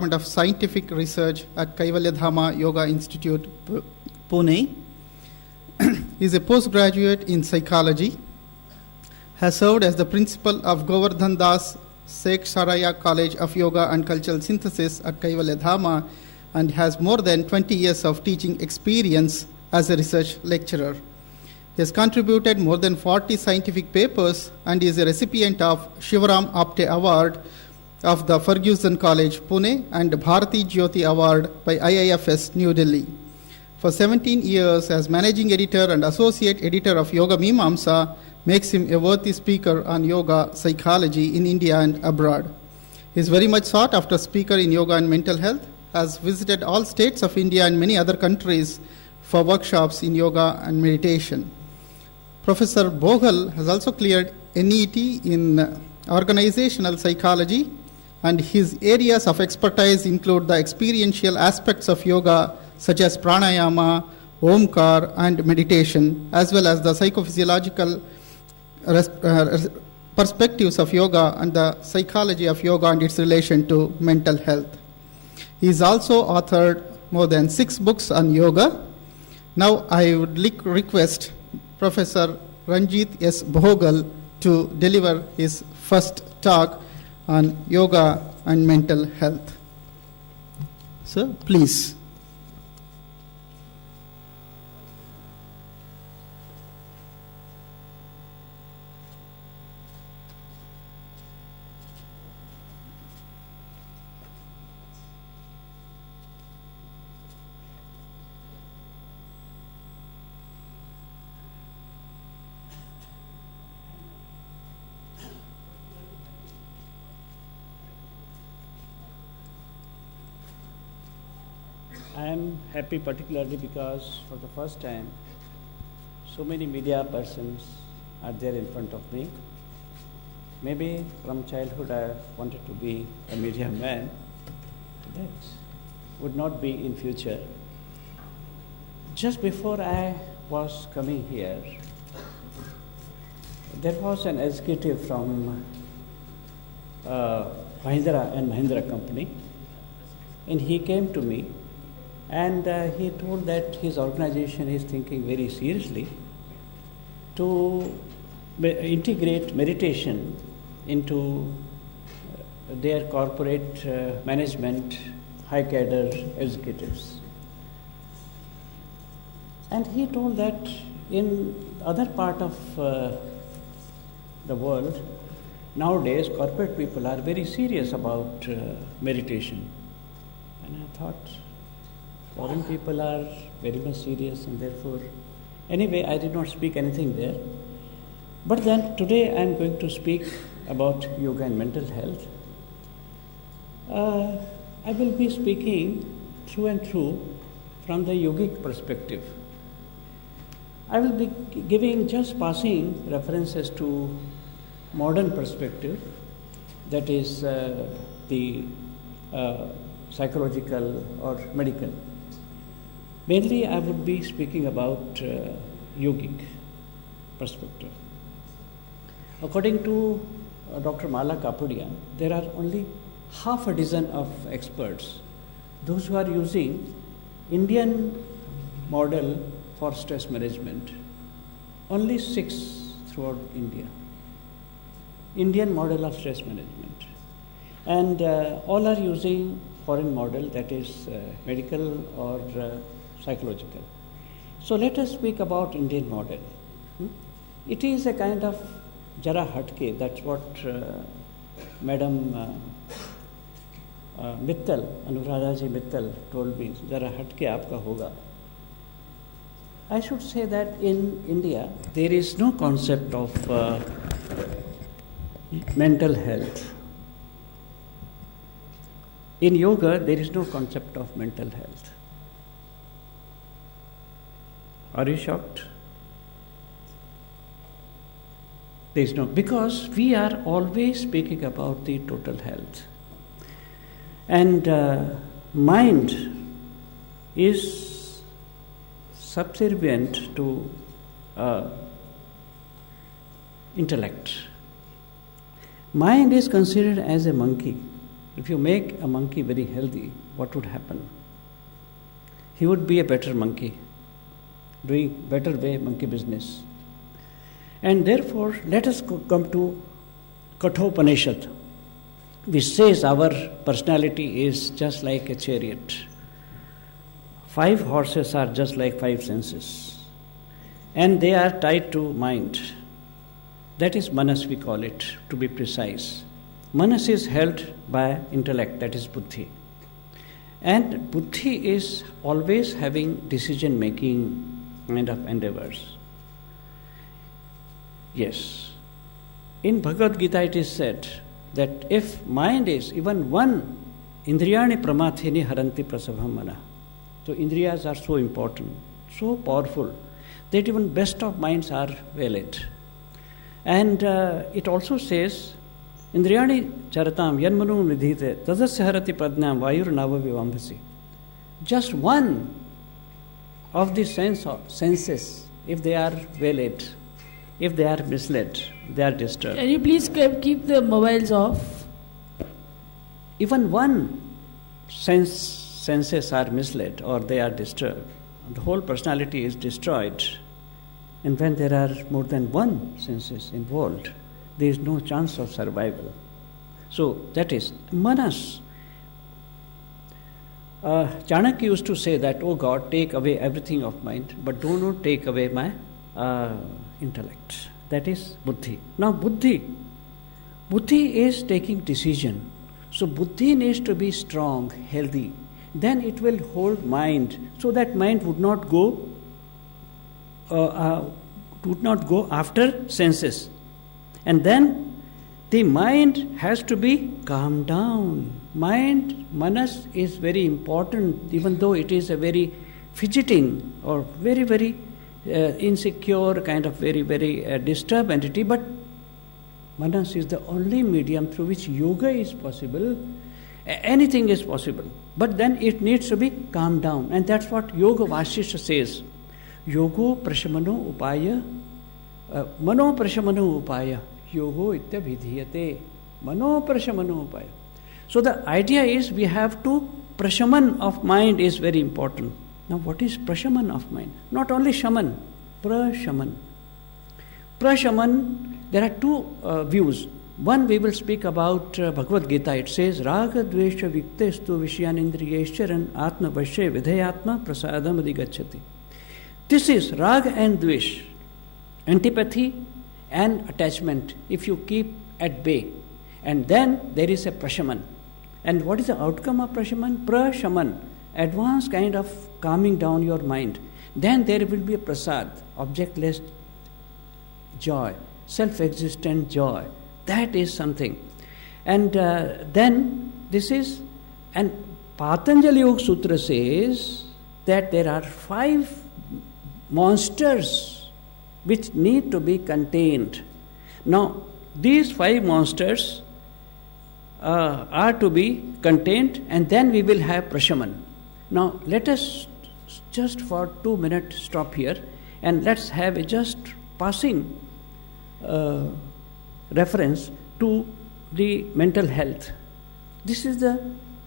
of Scientific Research at Kaivalyadhama Yoga Institute, Pune. He is a postgraduate in psychology, has served as the principal of Govardhan Das Sheikh Saraya College of Yoga and Cultural Synthesis at Kaivalyadhama, and has more than 20 years of teaching experience as a research lecturer. He has contributed more than 40 scientific papers and is a recipient of Shivaram Apte Award of the Ferguson College, Pune, and Bharati Jyoti Award by IIFS, New Delhi. For 17 years as managing editor and associate editor of Yoga Mimamsa makes him a worthy speaker on yoga psychology in India and abroad. He is very much sought after speaker in yoga and mental health, has visited all states of India and many other countries for workshops in yoga and meditation. Professor Bogle has also cleared NET in organizational psychology, and his areas of expertise include the experiential aspects of yoga such as pranayama, omkar, and meditation, as well as the psychophysiological perspectives of yoga and the psychology of yoga and its relation to mental health. He has also authored more than 6 books on yoga. Now I would request Professor Ranjit S. Bogle to deliver his first talk on yoga and mental health. Sir, please. I am happy particularly because for the first time so many media persons are there in front of me. Maybe from childhood I wanted to be a media man. That would not be in future. Just before I was coming here, there was an executive from Mahindra and Mahindra company, and he came to me. And he told that his organization is thinking very seriously to integrate meditation into their corporate management, high cadre executives. And he told that in other part of the world, nowadays corporate people are very serious about meditation. And I thought, foreign people are very much serious, and therefore, anyway, I did not speak anything there. But then today I am going to speak about yoga and mental health. I will be speaking through and through from the yogic perspective. I will be giving just passing references to modern perspective, that is the psychological or medical. Mainly, I would be speaking about yogic perspective. According to Dr. Mala Kapadia, there are only half a dozen of experts, those who are using Indian model for stress management. Only 6 throughout India. Indian model of stress management. And all are using foreign model, that is medical or psychological. So let us speak about Indian model. It is a kind of jara hatke, that's what Madam Mittal, Anuradha ji Mittal told me, jara hatke aapka hoga. I should say that in India there is no concept of mental health. In yoga there is no concept of mental health. Are you shocked? There is no, because we are always speaking about the total health. And mind is subservient to intellect. Mind is considered as a monkey, if you make a monkey very healthy, what would happen? He would be a better monkey, doing better way monkey business. And therefore, let us come to Kathopanishad, which says our personality is just like a chariot. 5 horses are just like 5 senses, and they are tied to mind. That is manas, we call it, to be precise. Manas is held by intellect, that is buddhi. And buddhi is always having decision-making kind of endeavors. Yes. In Bhagavad Gita it is said that if mind is even one, indriyani pramathini haranti prasabham mana. So indriyas are so important, so powerful, that even best of minds are valid. And it also says, indriyani charatam yanmanu nidhite tadasya harati pradnam vayur nava vivambhasi. Just one of the senses, if they are valid, if they are misled, they are disturbed. Can you please keep the mobiles off? Even one senses are misled or they are disturbed, the whole personality is destroyed. And when there are more than one senses involved, there is no chance of survival. So that is manas. Chanakya used to say that, oh God, take away everything of mind, but do not take away my intellect. That is buddhi. Now buddhi is taking decision. So buddhi needs to be strong, healthy. Then it will hold mind, so that mind would not go after senses. And then the mind has to be calmed down. Mind, manas, is very important, even though it is a very fidgeting or very, very insecure, kind of very, very disturbed entity, but manas is the only medium through which yoga is possible. Anything is possible. But then it needs to be calmed down. And that's what Yoga Vasishtha says. Yogo prashamano upaya, mano prashamano upaya, yogo itya vidhiyate, mano prashamano upaya. So the idea is we have to, prashaman of mind is very important. Now what is prashaman of mind? Not only shaman, prashaman. Prashaman, there are two views. One, we will speak about Bhagavad Gita. It says, Raga dvesha viktestu vishyanindriyeshcharan atma vashe vidhayatma prasadam adhigacchati. This is raga and dvesh, antipathy and attachment, if you keep at bay. And then there is a prashaman. And what is the outcome of prashaman? Prashaman, advanced kind of calming down your mind. Then there will be a prasad, objectless joy, self-existent joy. That is something. And then this is, and Patanjali Yoga Sutra says that there are 5 monsters which need to be contained. Now, these 5 monsters are to be contained, and then we will have prashaman. Now, let us just for 2 minutes stop here, and let's have a just passing reference to the mental health. This is the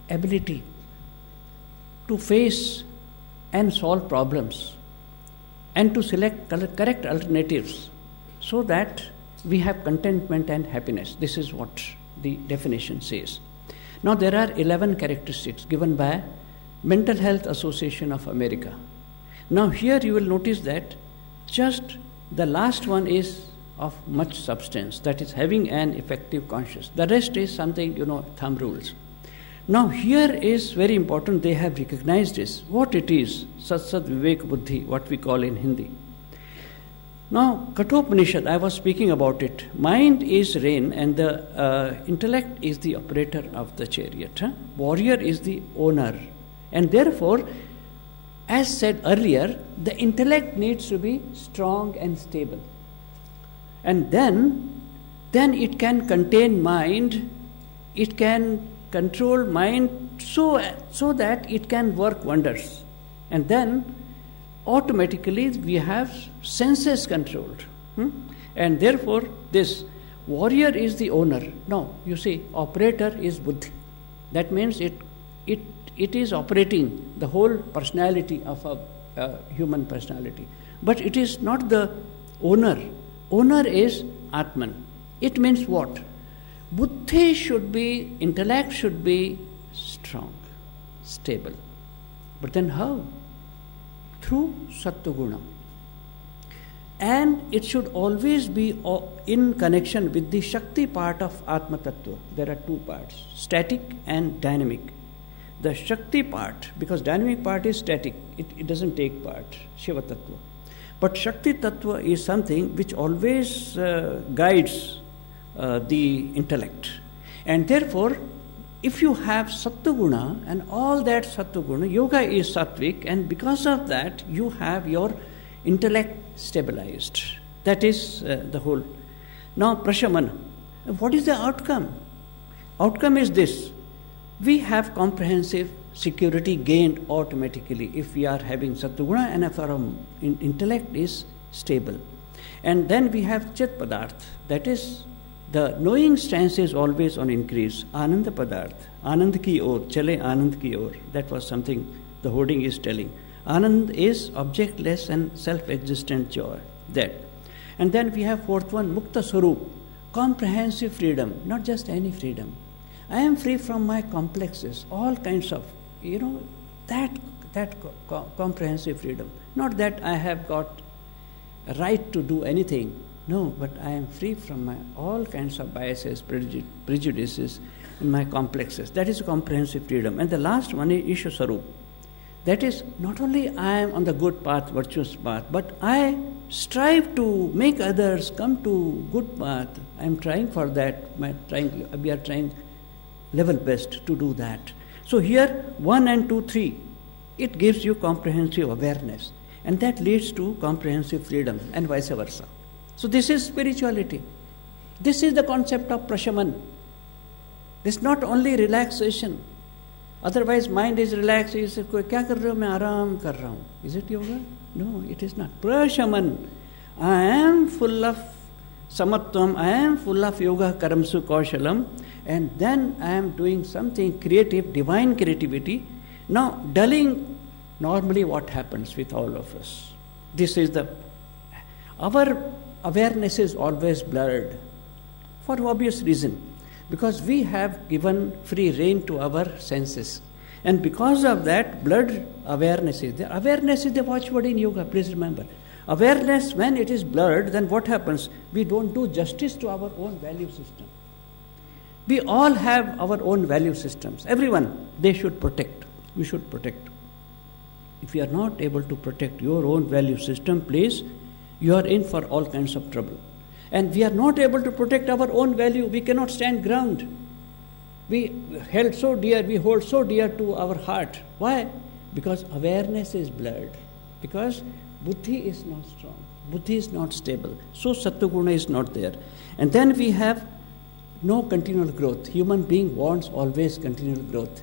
ability to face and solve problems and to select correct alternatives so that we have contentment and happiness. This is what the definition says. Now there are 11 characteristics given by Mental Health Association of America. Now here you will notice that just the last one is of much substance, that is having an effective conscience. The rest is something, thumb rules. Now here is very important, they have recognized this, what it is, Sat Sat Vivek Buddhi, what we call in Hindi. Now Kathopanishad, I was speaking about it. Mind is rein and the intellect is the operator of the chariot. Warrior is the owner. And therefore, as said earlier, the intellect needs to be strong and stable. And then it can contain mind, it can control mind so that it can work wonders. And then automatically we have senses controlled. And therefore this warrior is the owner. Now you see, operator is buddhi. That means it is operating the whole personality of a human personality. But it is not the owner. Owner is Atman. It means what? Buddhi should be, intellect should be strong, stable. But then how? Through Sattva-guna. And it should always be in connection with the Shakti part of Atma Tattva. There are two parts, static and dynamic. The Shakti part, because dynamic part is static, it doesn't take part, Shiva Tattva. But Shakti Tattva is something which always guides the intellect. And therefore, if you have Sattva-guna and all that Sattva-guna, yoga is sattvic, and because of that, you have your intellect stabilized. That is the whole. Now, Prashamana. What is the outcome? Outcome is this. We have comprehensive security gained automatically if we are having Sattva-guna and if our intellect is stable. And then we have Chit Padarth. That is, the knowing stance is always on increase. Ananda Padarth. Anand ki or. Chale Anand ki or. That was something the hoarding is telling. Anand is objectless and self-existent joy. That. And then we have fourth one, Mukta Swarup. Comprehensive freedom. Not just any freedom. I am free from my complexes. All kinds of, that comprehensive freedom. Not that I have got a right to do anything. No, but I am free from my all kinds of biases, prejudices, and my complexes. That is comprehensive freedom. And the last one is Isha Sarup. That is, not only I am on the good path, virtuous path, but I strive to make others come to good path. I am trying for that. We are trying level best to do that. So here, 1 and 2, 3, it gives you comprehensive awareness. And that leads to comprehensive freedom and vice versa. So this is spirituality. This is the concept of Prashaman. This is not only relaxation. Otherwise, mind is relaxed. You say, kya kar rahe ho? Main aaram kar raha hu. Is it yoga? No, it is not. Prashaman. I am full of samatvam. I am full of yoga karamsu kaushalam. And then I am doing something creative, divine creativity. Now, dulling, normally what happens with all of us? This is our awareness is always blurred for obvious reason. Because we have given free rein to our senses. And because of that, blurred awareness is there. Awareness is the watchword in yoga, please remember. Awareness, when it is blurred, then what happens? We don't do justice to our own value system. We all have our own value systems. Everyone, they should protect. We should protect. If you are not able to protect your own value system, please, you are in for all kinds of trouble. And we are not able to protect our own value. We cannot stand ground. We hold so dear to our heart. Why? Because awareness is blurred. Because buddhi is not strong. Buddhi is not stable. So Sattva-guna is not there. And then we have no continual growth. Human being wants always continual growth.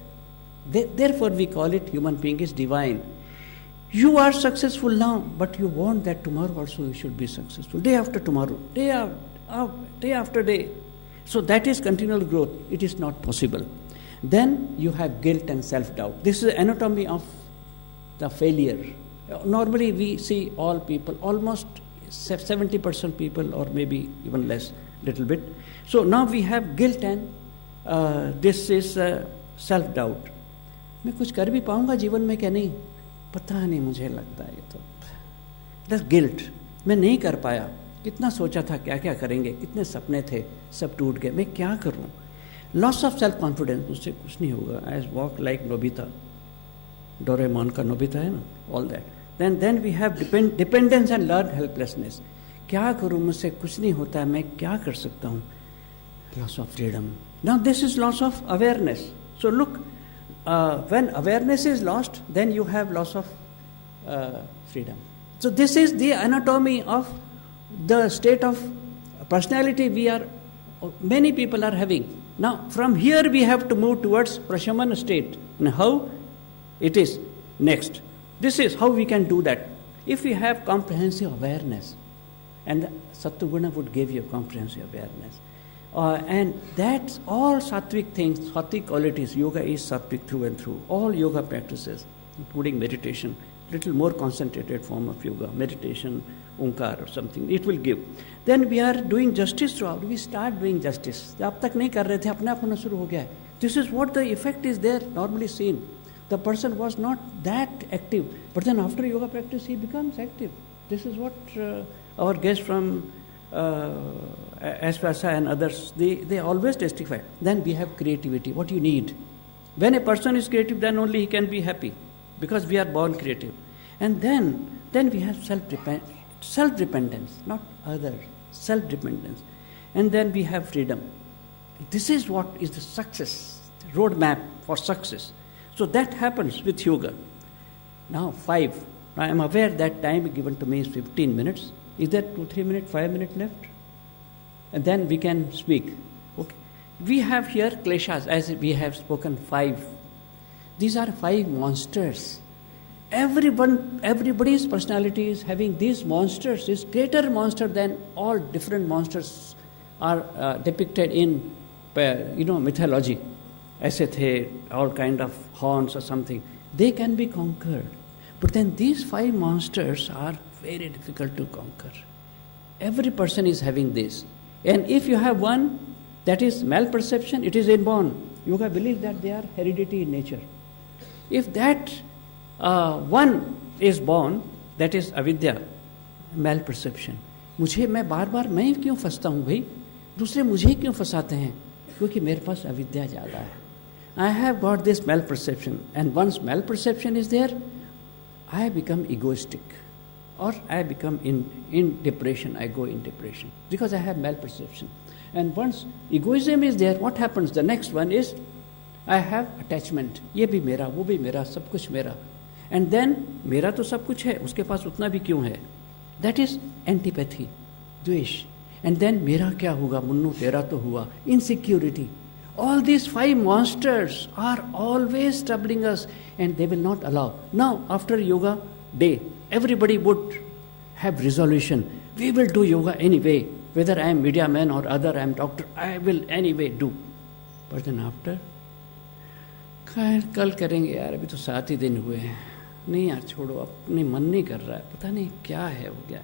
Therefore we call it human being is divine. You are successful now, but you want that tomorrow also you should be successful. Day after tomorrow, day after day. So that is continual growth. It is not possible. Then you have guilt and self-doubt. This is anatomy of the failure. Normally we see all people, almost 70% people or maybe even less, little bit. So now we have guilt and this is self-doubt. मैं कुछ कर भी पाऊंगा जीवन में क्या नहीं पता नहीं मुझे लगता है ये तो दैट्स गिल्ट मैं नहीं कर पाया कितना सोचा था क्या क्या करेंगे कितने सपने थे सब टूट गए मैं क्या करूं लॉस ऑफ सेल्फ कॉन्फिडेंस मुझसे कुछ नहीं होगा I walk like Nobita Doraemon का नोबिता है ना all that then we have dependence and learn helplessness क्या करूं मुझसे कुछ नहीं होता मैं क्या कर सकता हूं loss of freedom now this is loss of awareness so look when awareness is lost, then you have loss of freedom. So this is the anatomy of the state of personality many people are having. Now, from here we have to move towards Prashamana state. And how it is next. This is how we can do that. If we have comprehensive awareness, and Sattva-guna would give you comprehensive awareness, And that's all sattvic things, sattvic qualities. Yoga is sattvic through and through. All yoga practices, including meditation, little more concentrated form of yoga, meditation, onkar or something, it will give. Then we are doing justice throughout. We start doing justice. जब तक नहीं कर रहे थे, अपने आप होना शुरू हो गया है. This is what the effect is there, normally seen. The person was not that active, but then after yoga practice, he becomes active. This is what our guests from Asvasa and others, they always testify. Then we have creativity, what you need. When a person is creative, then only he can be happy, because we are born creative. And then we have self-dependence, not others, self-dependence. And then we have freedom. This is what is the success, the roadmap for success. So that happens with yoga. Now 5. I am aware that time given to me is 15 minutes. Is there 2, 3 minutes, 5 minutes left? And then we can speak. Okay. We have here kleshas, as we have spoken, 5. These are 5 monsters. Everybody's personality is having these monsters, this greater monster than all different monsters are depicted in mythology. ऐसे थे, all kind of horns or something. They can be conquered. But then these 5 monsters are very difficult to conquer. Every person is having this. And if you have one, that is malperception, it is inborn. Yoga believes that they are heredity in nature. If that one is born, that is avidya, malperception. मैं बार मैं क्यों फंसता हूँ भाई? दूसरे मुझे क्यों फंसाते हैं? क्योंकि मेरे पास अविद्या ज़्यादा है. I have got this malperception, and once malperception is there, I become egoistic, or I become in depression. I go in depression because I have malperception. And once egoism is there, what happens? The next one is I have attachment. ये भी मेरा, वो भी मेरा, सब कुछ मेरा. And then मेरा तो सब कुछ है, उसके पास उतना भी क्यों है? That is antipathy, द्वेष. And then मेरा क्या होगा? मुन्नू तेरा तो हुआ. Insecurity. All these 5 monsters are always troubling us, and they will not allow. Now, after yoga day, everybody would have resolution. We will do yoga anyway. Whether I am media man or other, I am doctor, I will anyway do. But then after, कल करेंगे यार, अभी तो 7 ही दिन हुए हैं. नहीं यार छोड़ो, अपने मन नहीं कर रहा है, पता नहीं क्या है हो गया.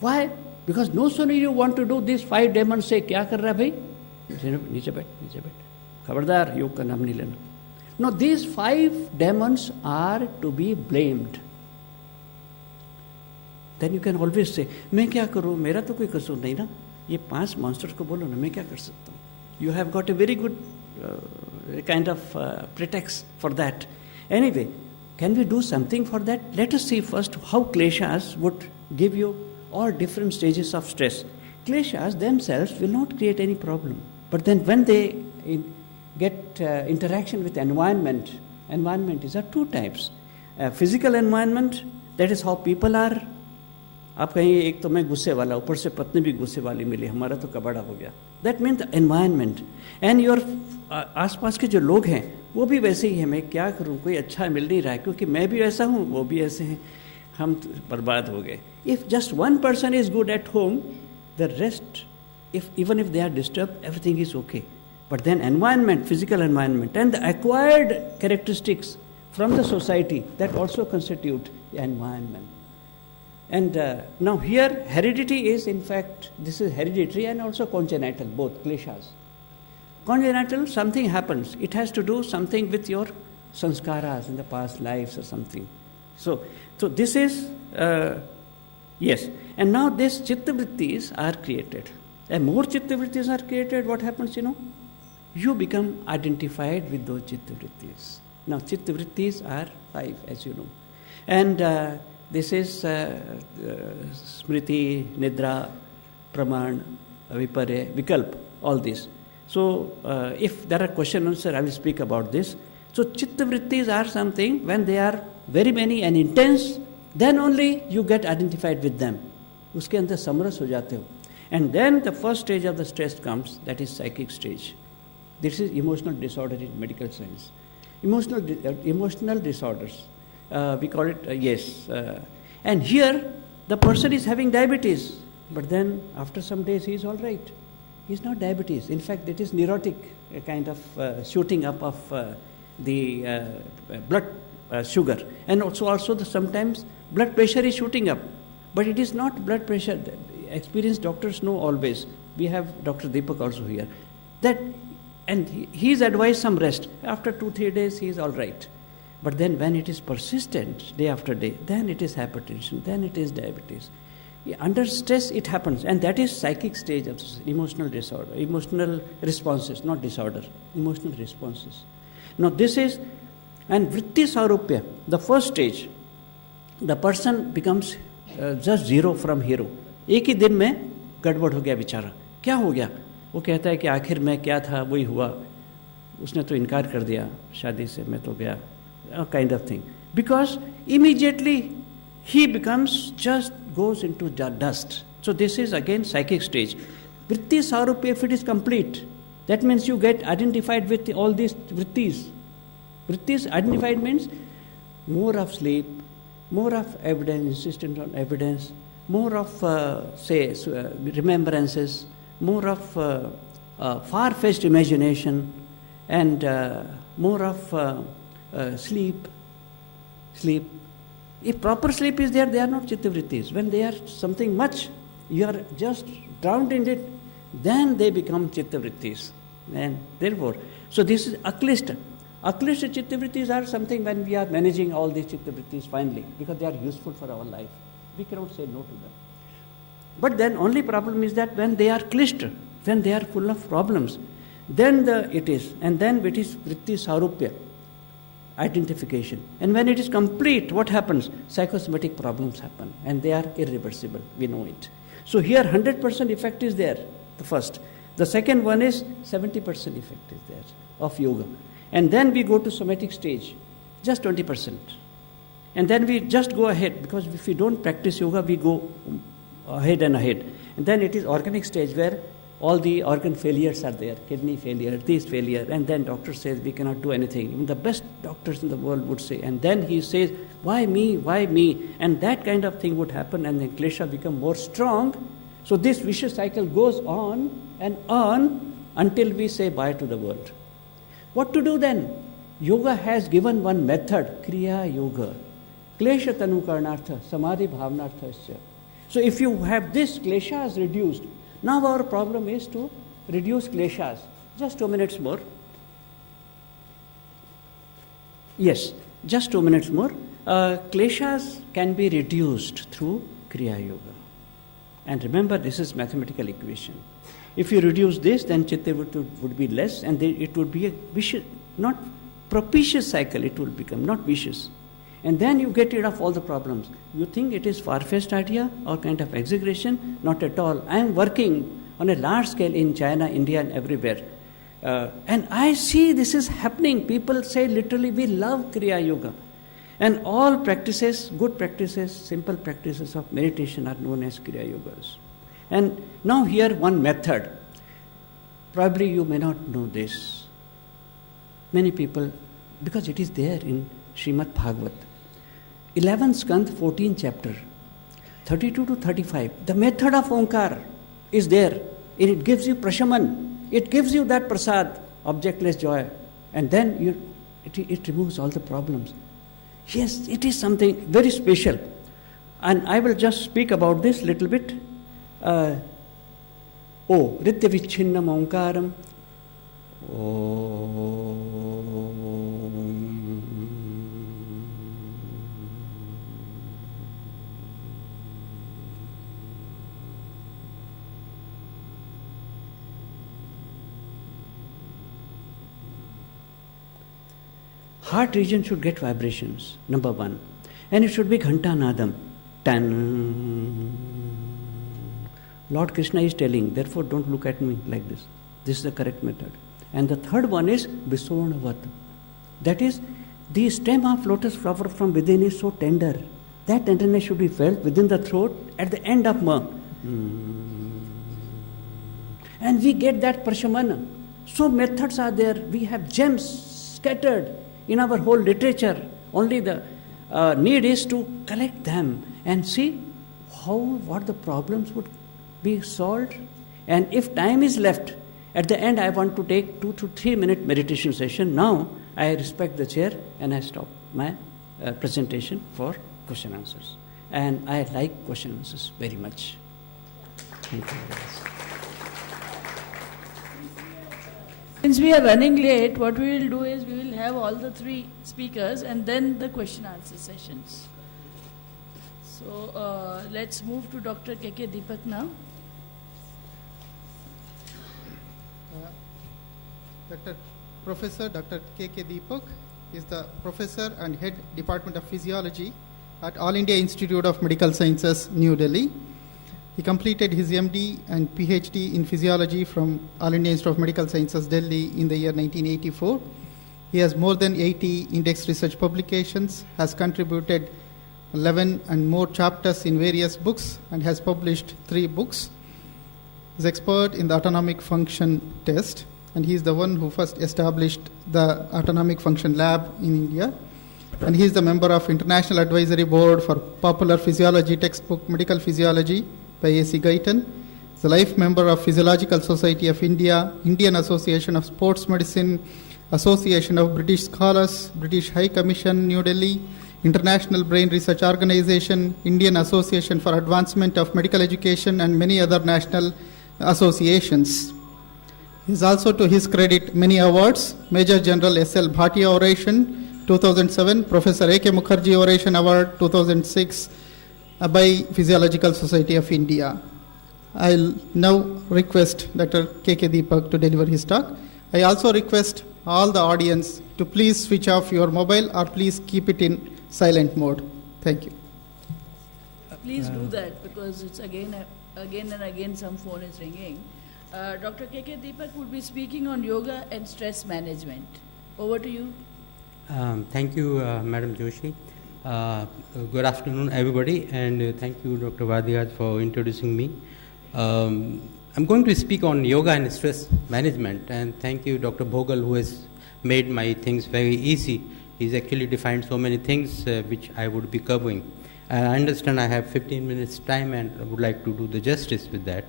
Why? Because no sooner you want to do these 5 demons say, क्या कर रहा है भाई? नीचे बैठ. खबरदार, योग का नाम नहीं लेना. Now these 5 demons are to be blamed. Then you can always say, मैं क्या करूँ, मेरा तो कोई कसूर नहीं ना. ये 5 monsters को बोलो ना, मैं क्या कर सकता हूँ. You have got a very good kind of pretext for that. Anyway, can we do something for that? Let us see first how kleshas would give you all different stages of stress. Kleshas themselves will not create any problem. But then when they get interaction with environment is of 2 types. Physical environment, that is how people are. आप कहेंगे एक तो मैं गुस्से वाला, ऊपर से पत्नी भी गुस्से वाली मिली, हमारा तो कबाड़ा हो गया. That means the environment. And your आसपास के जो लोग हैं वो भी वैसे ही हैं. मैं क्या करूं, कोई अच्छा मिल नहीं रहा है, क्योंकि मैं भी ऐसा हूं, वो भी ऐसे हैं, हम बर्बाद हो गए. If just one person is good at home, the rest, even if they are disturbed, everything is okay. But then environment, physical environment, and the acquired characteristics from the society, that also constitute the environment. And now here, heredity is, in fact, this is hereditary and also congenital, both kleshas. Congenital, something happens. It has to do something with your sanskaras in the past lives or something. So this is, yes. And now these chittavrittis are created. And more chittavrittis are created, what happens, You become identified with those chittavrittis. Now, chittavrittis are 5, as you know. And this is smriti, nidra, praman, viparya, vikalp, all this. So, if there are question and answer, I will speak about this. So, chittavrittis are something, when they are very many and intense, then only you get identified with them. Uske andar samras ho jate ho. And then the first stage of the stress comes, that is psychic stage. This is emotional disorder in medical science. Emotional disorders, we call it, yes. And here, the person is having diabetes, but then after some days he is all right. It's not diabetes. In fact, it is neurotic kind of shooting up of the blood sugar. And also sometimes blood pressure is shooting up. But it is not blood pressure. Experienced doctors know always. We have Dr. Deepak also here. And he's advised some rest. After 2-3 days, he is all right. But then when it is persistent, day after day, then it is hypertension, then it is diabetes. Under stress, it happens. And that is psychic stage of emotional disorder, emotional responses, not disorder, emotional responses. Now this is, and vritti sarupya, the first stage, the person becomes just zero from hero. एक ही दिन में गड़बड़ हो गया बेचारा. क्या हो गया? वो कहता है कि आखिर में क्या था वही हुआ. उसने तो इनकार कर दिया शादी से, मैं तो गया. Kind of thing. Because immediately he becomes, just goes into dust. So this is again psychic stage. Vritti sarupya, if it is complete, that means you get identified with all these vrittis. Vrittis identified means more of sleep, more of evidence, insistence on evidence, more of, remembrances, more of far-fetched imagination, and more of sleep. If proper sleep is there, they are not chittavrittis. When they are something much, you are just drowned in it, then they become chittavrittis. And therefore, so this is aklishta. Aklishta chittavrittis are something when we are managing all these chittavrittis finally, because they are useful for our life. We cannot say no to them. But then only problem is that when they are klishta, when they are full of problems, then it is, and then it is vritti sarupya, identification. And when it is complete, what happens? Psychosomatic problems happen, and they are irreversible. We know it. So here 100% effect is there, the first. The second one is 70% effect is there of yoga. And then we go to somatic stage, just 20%. And then we just go ahead, because if we don't practice yoga, we go ahead and ahead. And then it is organic stage where all the organ failures are there, kidney failure, this failure, and then doctor says we cannot do anything. Even the best doctors in the world would say, and then he says, why me, why me? And that kind of thing would happen, and then klesha become more strong. So this vicious cycle goes on and on until we say bye to the world. What to do then? Yoga has given one method, Kriya Yoga. Klesha tanukarnartha, samadhi bhavnarthasya. So if you have this, kleshas reduced. Now our problem is to reduce kleshas. Just 2 minutes more. Yes, just 2 minutes more. Kleshas can be reduced through Kriya Yoga. And remember, this is mathematical equation. If you reduce this, then chitta would be less, and it would be a vicious, not propitious cycle, it will become, not vicious. And then you get rid of all the problems. You think it is far-fetched idea or kind of exaggeration? Not at all. I am working on a large scale in China, India, and everywhere. And I see this is happening. People say literally, we love Kriya Yoga. And all practices, good practices, simple practices of meditation are known as Kriya Yogas. And now here one method. Probably you may not know this. Many people, because it is there in Srimad Bhagavat. 11th Skand, 14th chapter, 32 to 35. The method of Omkar is there. It gives you prashaman. It gives you that prasad, objectless joy. And then it removes all the problems. Yes, it is something very special. And I will just speak about this little bit. Ritya Vichinnam Omkaram. Heart region should get vibrations, number one. And it should be Ghanta Nadam. Tan. Lord Krishna is telling, therefore don't look at me like this. This is the correct method. And the third one is Visornavat. That is, the stem of lotus flower from within is so tender. That tenderness should be felt within the throat at the end of Ma. And we get that prashamana. So methods are there. We have gems scattered in our whole literature. Only the need is to collect them and see what the problems would be solved. And if time is left, at the end I want to take 2 to 3 minute meditation session. Now I respect the chair and I stop my presentation for question answers. And I like question answers very much. Thank you. Since we are running late, what we will do is we will have all the 3 speakers and then the question answer sessions. So let's move to Dr. K.K. Deepak now. Professor Dr. K.K. Deepak is the Professor and Head Department of Physiology at All India Institute of Medical Sciences, New Delhi. He completed his MD and PhD in Physiology from All India Institute of Medical Sciences, Delhi in the year 1984. He has more than 80 index research publications, has contributed 11 and more chapters in various books, and has published 3 books. He is expert in the autonomic function test, and he is the one who first established the autonomic function lab in India. And he is the member of International Advisory Board for Popular Physiology Textbook Medical Physiology by A.C. Guyton. He is a life member of Physiological Society of India, Indian Association of Sports Medicine, Association of British Scholars, British High Commission, New Delhi, International Brain Research Organization, Indian Association for Advancement of Medical Education, and many other national associations. He is also, to his credit, many awards: Major General S.L. Bhatia Oration 2007, Professor A.K. Mukherjee Oration Award 2006 by Physiological Society of India. I'll now request Dr. K.K. Deepak to deliver his talk. I also request all the audience to please switch off your mobile or please keep it in silent mode. Thank you. Please do that, because it's again and again some phone is ringing. Dr. K.K. Deepak would be speaking on yoga and stress management. Over to you. Thank you, Madam Joshi. Good afternoon, everybody, and thank you, Dr. Vadiyaj, for introducing me. I'm going to speak on yoga and stress management, and thank you, Dr. Bhogal, who has made my things very easy. He's actually defined so many things which I would be covering. I understand I have 15 minutes time, and I would like to do the justice with that.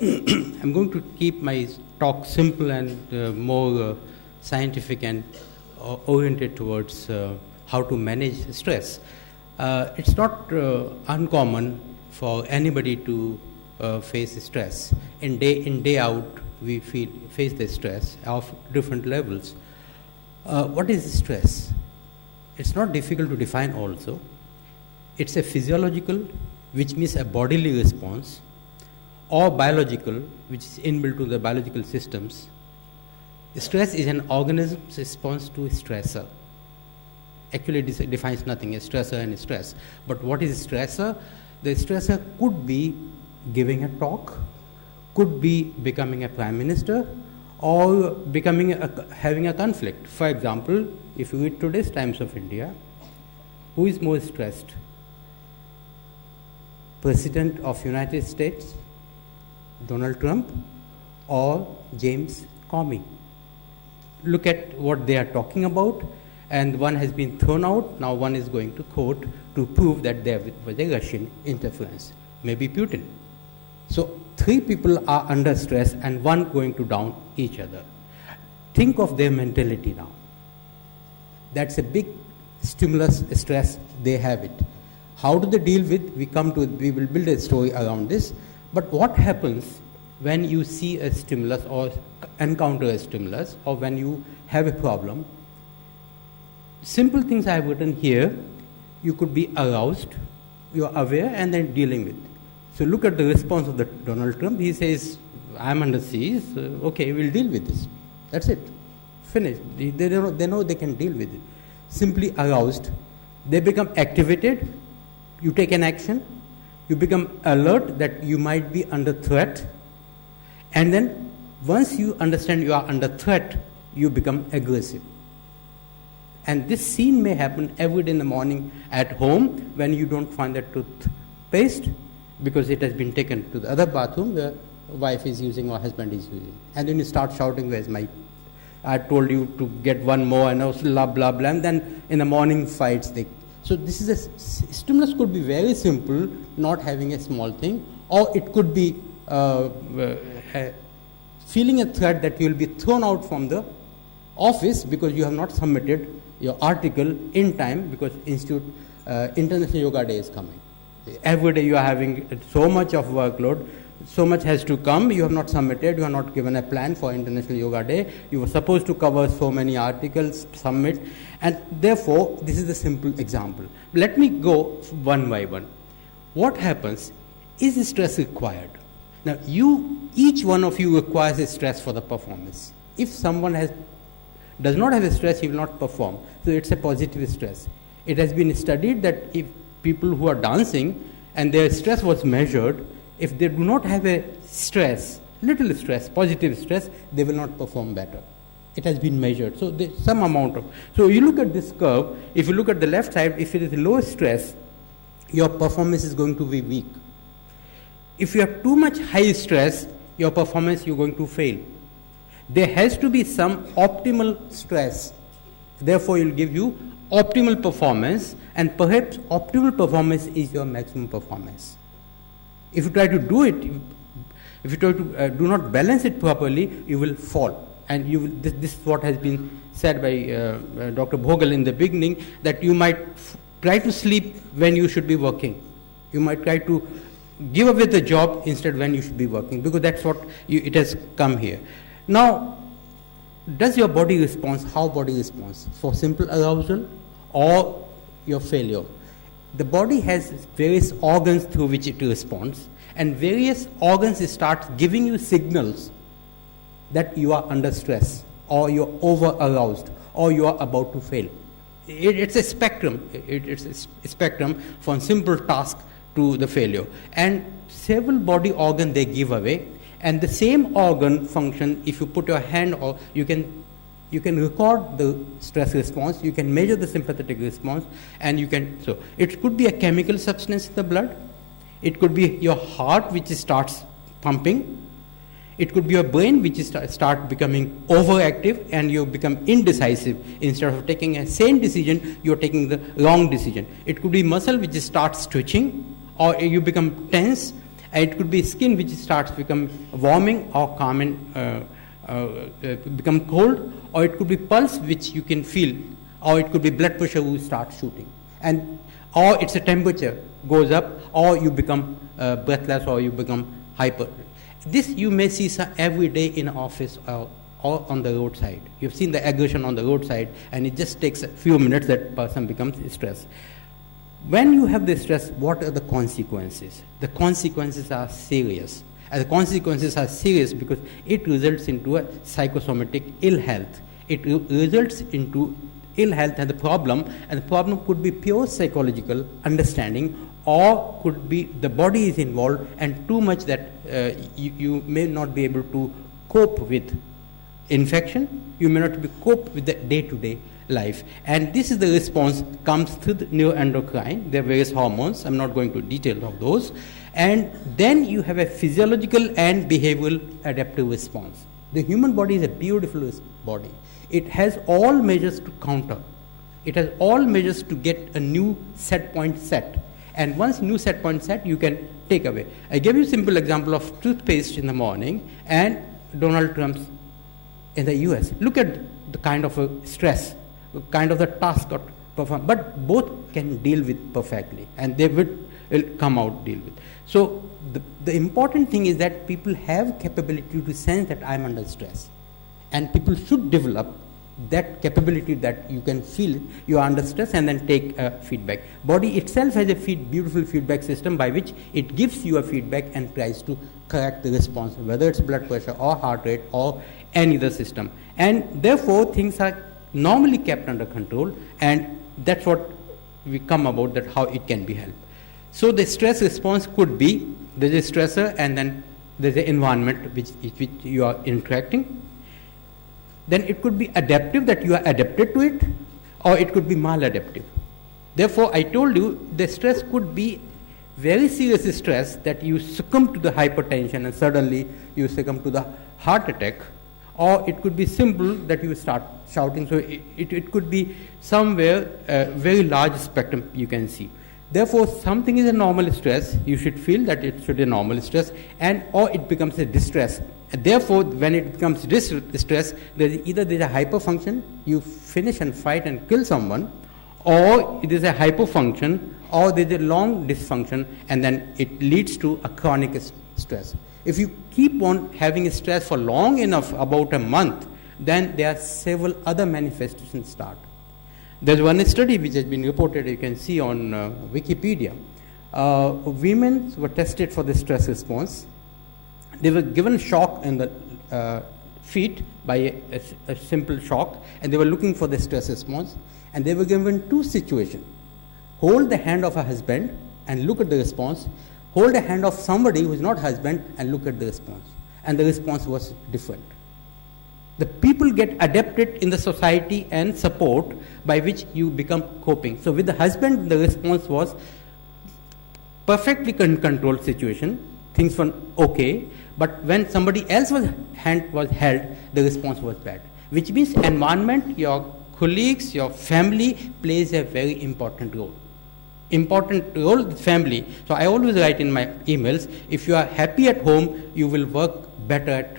I'm going to keep my talk simple and more scientific and oriented towards how to manage stress. It's not uncommon for anybody to face stress. In day out, we face the stress of different levels. What is stress? It's not difficult to define also. It's a physiological, which means a bodily response, or biological, which is inbuilt to the biological systems. Stress is an organism's response to a stressor. Actually, it defines nothing, a stressor and a stress. But what is a stressor? The stressor could be giving a talk, could be becoming a prime minister, or having a conflict. For example, if you read today's Times of India, who is more stressed? President of United States, Donald Trump, or James Comey? Look at what they are talking about, and one has been thrown out. Now one is going to court to prove that there was a Russian interference, maybe Putin. So 3 people are under stress and one going to down each other. Think of their mentality now. That's a big stimulus stress, they have it. How do they deal with? We will build a story around this. But what happens when you see a stimulus or encounter a stimulus, or when you have a problem? Simple things I have written here. You could be aroused, you are aware, and then dealing with. So look at the response of Donald Trump. He says, I'm under siege, okay, we'll deal with this. That's it. Finished. They know they can deal with it. Simply aroused. They become activated. You take an action. You become alert that you might be under threat. And then once you understand you are under threat, you become aggressive. And this scene may happen every day in the morning at home when you don't find the toothpaste because it has been taken to the other bathroom where wife is using or husband is using. And then you start shouting, where's my, I told you to get one more, and also blah, blah, blah. And then in the morning fights. So this is a stimulus could be very simple, not having a small thing, or it could be feeling a threat that you will be thrown out from the office because you have not submitted your article in time, because International Yoga Day is coming. Every day you are having so much of workload, so much has to come, you have not submitted, you have not given a plan for International Yoga Day, you were supposed to cover so many articles, submit, and therefore this is a simple example. Let me go one by one. What happens? Is stress required? Now each one of you requires a stress for the performance. If someone does not have a stress, he will not perform. So it's a positive stress. It has been studied that if people who are dancing and their stress was measured, if they do not have a stress, little stress, positive stress, they will not perform better. It has been measured. So there's some amount of. So you look at this curve, if you look at the left side, if it is low stress, your performance is going to be weak. If you have too much high stress, your performance, you're going to fail. There has to be some optimal stress. Therefore, it will give you optimal performance, and perhaps optimal performance is your maximum performance. If you try to do it, if you try to do not balance it properly, you will fall. And you will, this is what has been said by Dr. Bhogal in the beginning, that you might try to sleep when you should be working. You might try to give away the job instead when you should be working, because that's what it has come here. Now, does your body respond? How body responds? For simple arousal or your failure? The body has various organs through which it responds, and various organs start giving you signals that you are under stress, or you're over aroused, or you are about to fail. It's a spectrum. It's a spectrum from simple task to the failure. And several body organs they give away, and the same organ function, if you put your hand, or you can record the stress response, you can measure the sympathetic response, and so it could be a chemical substance in the blood, it could be your heart which starts pumping, it could be your brain which start becoming overactive and you become indecisive. Instead of taking a sane decision, you're taking the wrong decision. It could be muscle which starts twitching, or you become tense. It could be skin which starts become warming or calming, become cold, or it could be pulse which you can feel, or it could be blood pressure who starts shooting, or it's a temperature goes up, or you become breathless, or you become hyper. This you may see every day in office or on the roadside. You've seen the aggression on the roadside, and it just takes a few minutes that person becomes stressed. When you have this stress, what are the consequences? The consequences are serious. And the consequences are serious because it results into a psychosomatic ill health. It results into ill health and the problem could be pure psychological understanding, or could be the body is involved and too much that you may not be able to cope with infection, you may not be cope with the day-to-day life. And this is the response comes through the neuroendocrine. There are various hormones. I'm not going to detail of those. And then you have a physiological and behavioral adaptive response. The human body is a beautiful body. It has all measures to counter. It has all measures to get a new set point set. And once new set point set, you can take away. I gave you a simple example of toothpaste in the morning and Donald Trump's in the US. Look at the kind of a stress, kind of the task got performed, but both can deal with perfectly, and they will come out deal with. So the important thing is that people have capability to sense that I'm under stress, and people should develop that capability that you can feel you are under stress and then take feedback. Body itself has a beautiful feedback system by which it gives you a feedback and tries to correct the response, whether it's blood pressure or heart rate or any other system. And therefore things are normally kept under control, and that's what we come about, that how it can be helped. So the stress response could be there's a stressor and then there's an environment which you are interacting. Then it could be adaptive, that you are adapted to it, or it could be maladaptive. Therefore, I told you the stress could be very serious stress that you succumb to the hypertension and suddenly you succumb to the heart attack, or it could be simple that you start shouting. So it could be somewhere a very large spectrum you can see. Therefore, something is a normal stress, you should feel that it should be a normal stress, and or it becomes a distress. And therefore, when it becomes distress, there's a hyperfunction, you finish and fight and kill someone, or it is a hypofunction, or there's a long dysfunction, and then it leads to a chronic stress. If you keep on having stress for long enough, about a month, then there are several other manifestations start. There's one study which has been reported, you can see on Wikipedia. Women were tested for the stress response. They were given shock in the feet by a simple shock, and they were looking for the stress response. And they were given two situations. Hold the hand of a husband and look at the response. Hold the hand of somebody who is not husband and look at the response. And the response was different. The people get adapted in the society and support by which you become coping. So with the husband, the response was perfectly controlled situation. Things were okay. But when somebody else's hand was held, the response was bad. Which means environment, your colleagues, your family plays a very important role. Important role, family. So I always write in my emails, if you are happy at home, you will work better at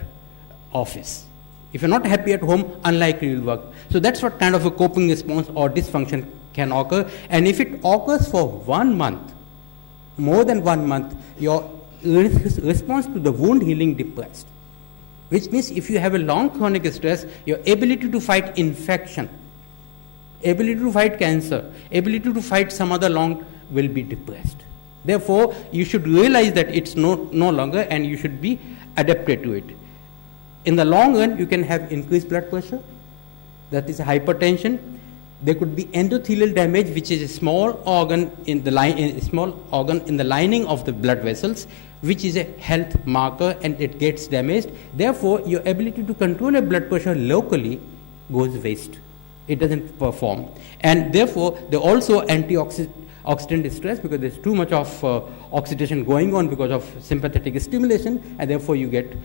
office. If you're not happy at home, unlikely you will work. So that's what kind of a coping response or dysfunction can occur. And if it occurs for 1 month, more than 1 month, your response to the wound healing depressed. Which means if you have a long chronic stress, your ability to fight infection, ability to fight cancer, ability to fight some other long will be depressed. Therefore, you should realize that it's no longer, and you should be adapted to it. In the long run, you can have increased blood pressure, that is hypertension. There could be endothelial damage, which is a small organ in the lining of the blood vessels, which is a health marker, and it gets damaged. Therefore, your ability to control a blood pressure locally goes waste. It doesn't perform. And therefore, there are also antioxidant stress, because there's too much of oxidation going on because of sympathetic stimulation, and therefore you get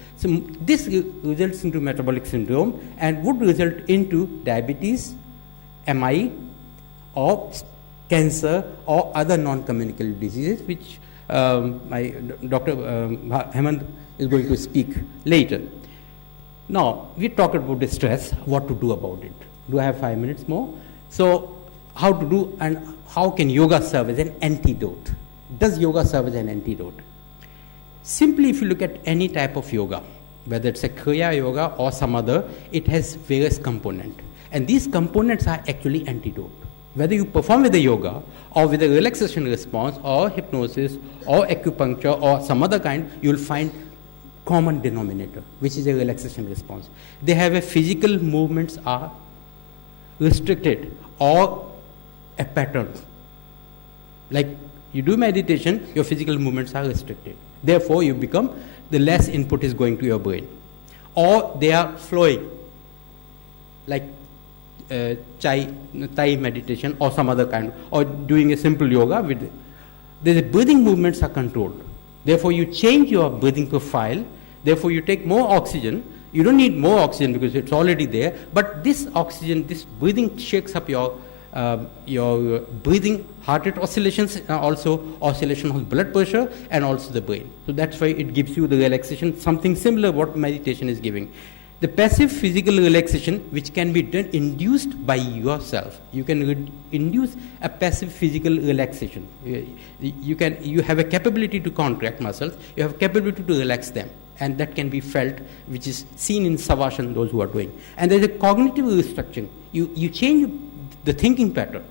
this results into metabolic syndrome and would result into diabetes, MI, or cancer, or other non-communicable diseases, which my Dr. Hemant is going to speak later. Now, we talked about the stress, what to do about it. Do I have 5 minutes more? So, how to do, and how can yoga serve as an antidote? Does yoga serve as an antidote? Simply, if you look at any type of yoga, whether it's a Kriya yoga or some other, it has various components. And these components are actually antidote. Whether you perform with the yoga, or with a relaxation response, or hypnosis, or acupuncture, or some other kind, you'll find common denominator, which is a relaxation response. They have a physical movements are restricted, or a pattern. Like you do meditation, your physical movements are restricted. Therefore, you become, the less input is going to your brain. Or they are flowing, like Thai meditation or some other kind, or doing a simple yoga with, the breathing movements are controlled. Therefore, you change your breathing profile. Therefore, you take more oxygen. You don't need more oxygen because it's already there. But this oxygen, this breathing shakes up your breathing, heart rate oscillations, also oscillation of blood pressure, and also the brain. So that's why it gives you the relaxation, something similar what meditation is giving. The passive physical relaxation, which can be done, induced by yourself. You can induce a passive physical relaxation. You have a capability to contract muscles. You have a capability to relax them. And that can be felt, which is seen in Savasana, those who are doing. And there's a cognitive restructuring. You change the thinking pattern.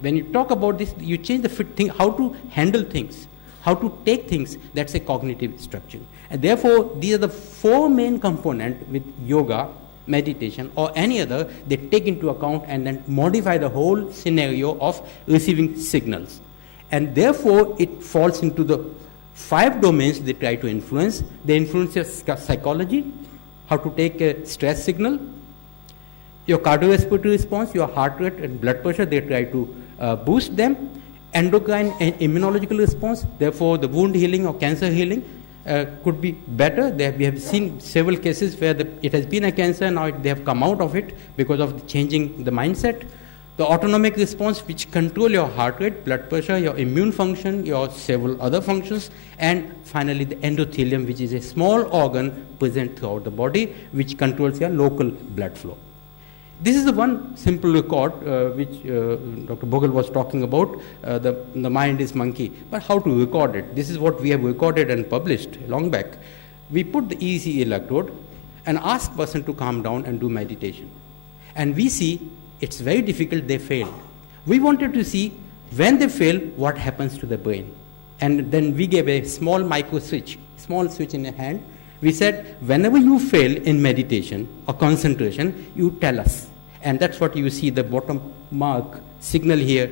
When you talk about this, you change the how to handle things, how to take things. That's a cognitive structure. And therefore, these are the 4 main components with yoga, meditation, or any other. They take into account and then modify the whole scenario of receiving signals. And therefore, it falls into the 5 domains they try to influence. They influence your psychology, how to take a stress signal, your cardiorespiratory response, your heart rate and blood pressure, they try to boost them, endocrine and immunological response, therefore the wound healing or cancer healing could be better. We have seen several cases where it has been a cancer, now they have come out of it because of changing the mindset. The autonomic response, which control your heart rate, blood pressure, your immune function, your several other functions, and finally the endothelium, which is a small organ present throughout the body, which controls your local blood flow. This is the one simple record which Dr. Bogle was talking about, the mind is monkey. But how to record it? This is what we have recorded and published long back. We put the EEG electrode and ask person to calm down and do meditation. And we see it's very difficult, they fail. We wanted to see when they fail, what happens to the brain. And then we gave a small micro switch, small switch in a hand. We said, whenever you fail in meditation or concentration, you tell us. And that's what you see, the bottom mark signal here.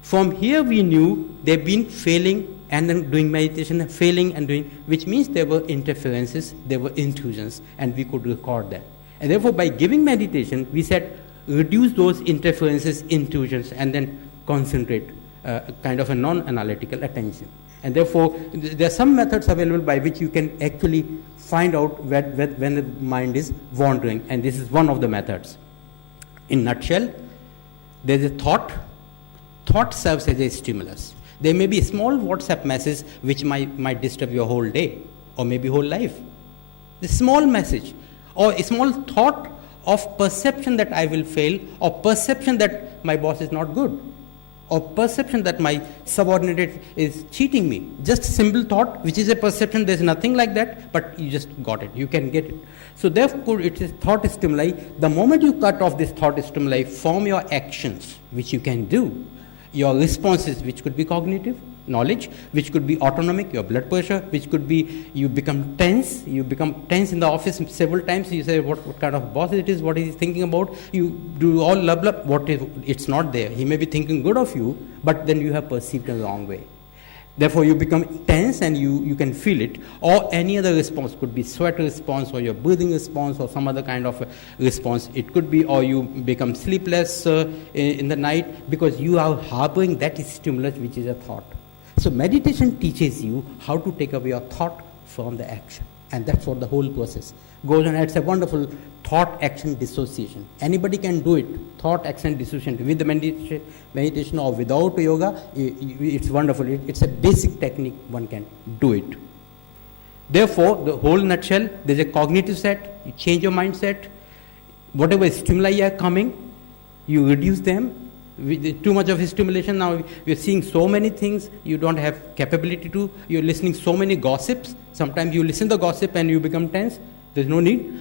From here we knew they've been failing and then doing meditation, failing and doing, which means there were interferences, there were intrusions, and we could record that. And therefore, by giving meditation, we said, reduce those interferences, intrusions, and then concentrate, kind of a non-analytical attention. And therefore, there are some methods available by which you can actually find out when the mind is wandering, and this is one of the methods. In nutshell, there is a thought. Thought serves as a stimulus. There may be a small WhatsApp message which might disturb your whole day or maybe whole life. The small message or a small thought of perception that I will fail, or perception that my boss is not good, or perception that my subordinate is cheating me. Just a simple thought, which is a perception. There's nothing like that, but you just got it. You can get it. So therefore, it is thought stimuli. The moment you cut off this thought stimuli from your actions, which you can do, your responses, which could be cognitive, knowledge, which could be autonomic, your blood pressure, which could be you become tense in the office several times. You say, what kind of boss it is, what is he thinking about? You do all blah, blah, what is, it's not there. He may be thinking good of you, but then you have perceived in the wrong way. Therefore, you become tense and you can feel it. Or any other response, could be sweat response or your breathing response or some other kind of response. It could be, or you become sleepless in the night because you are harboring that stimulus, which is a thought. So meditation teaches you how to take away your thought from the action. And that's what the whole process goes on. It's a wonderful thought-action dissociation. Anybody can do it, thought-action dissociation, with the meditation or without yoga. It's wonderful. It's a basic technique, one can do it. Therefore, the whole nutshell, there's a cognitive set, you change your mindset. Whatever stimuli are coming, you reduce them. With too much of stimulation, now we're seeing so many things you don't have capability to. You're listening so many gossips. Sometimes you listen to gossip and you become tense. There's no need.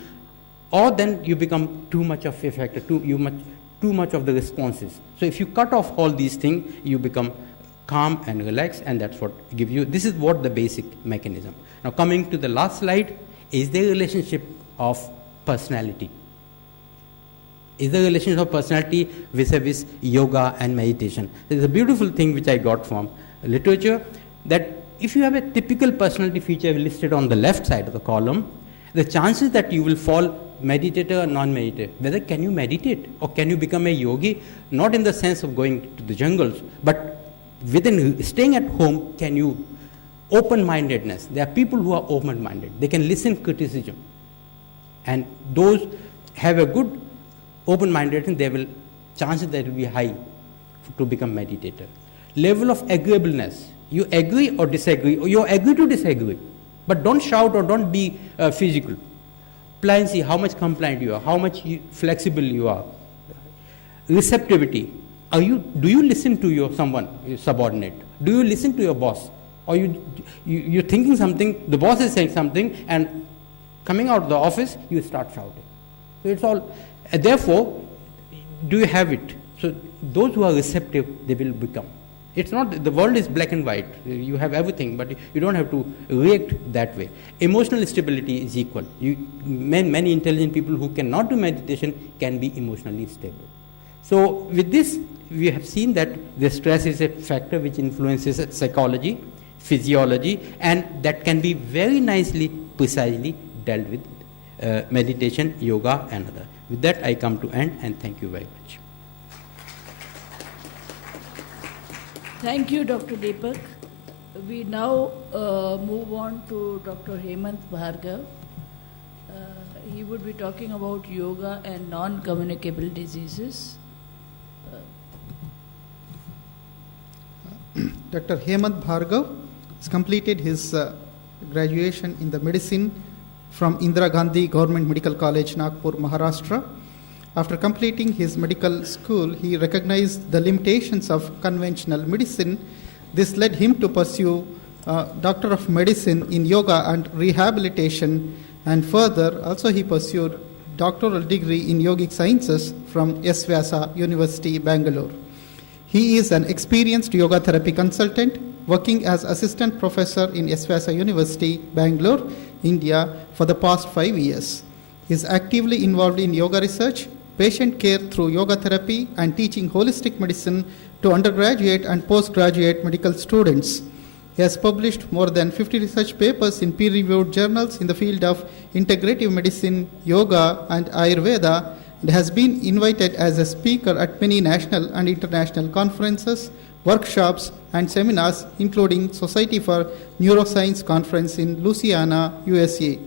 Or then you become too much of effect, too much of the responses. So if you cut off all these things, you become calm and relaxed, and that's what gives you. This is what the basic mechanism. Now coming to the last slide, is the relationship of personality. Is the relationship of personality vis-a-vis yoga and meditation. There is a beautiful thing which I got from literature, that if you have a typical personality feature listed on the left side of the column, the chances that you will fall meditator or non-meditator, whether can you meditate or can you become a yogi, not in the sense of going to the jungles, but within staying at home, can you open-mindedness. There are people who are open-minded. They can listen criticism. And those have a good open-minded, they will, chances that will be high to become meditator. Level of agreeableness. You agree or disagree, or you agree to disagree, but don't shout or don't be physical. Pliancy, how much compliant you are, how much flexible you are. Receptivity. Do you listen to your subordinate? Do you listen to your boss? Or you're thinking something, the boss is saying something, and coming out of the office, you start shouting. So it's all. Therefore, do you have it? So those who are receptive, they will become. It's not, the world is black and white. You have everything, but you don't have to react that way. Emotional stability is equal. Many intelligent people who cannot do meditation can be emotionally stable. So with this, we have seen that the stress is a factor which influences psychology, physiology, and that can be very nicely, precisely dealt with meditation, yoga, and other. With that, I come to end, and thank you very much. Thank you, Dr. Deepak. We now move on to Dr. Hemant Bhargav. He would be talking about yoga and non-communicable diseases. Dr. Hemant Bhargav has completed his graduation in the medicine from Indira Gandhi Government Medical College, Nagpur, Maharashtra. After completing his medical school, he recognized the limitations of conventional medicine. This led him to pursue Doctor of Medicine in Yoga and Rehabilitation, and further also he pursued doctoral degree in Yogic Sciences from S. Vyasa University, Bangalore. He is an experienced yoga therapy consultant working as assistant professor in S. Vyasa University, Bangalore, India for the past 5 years. He is actively involved in yoga research, patient care through yoga therapy, and teaching holistic medicine to undergraduate and postgraduate medical students. He has published more than 50 research papers in peer-reviewed journals in the field of integrative medicine, yoga, and Ayurveda, and has been invited as a speaker at many national and international conferences, workshops, and seminars, including Society for Neuroscience Conference in Louisiana, USA.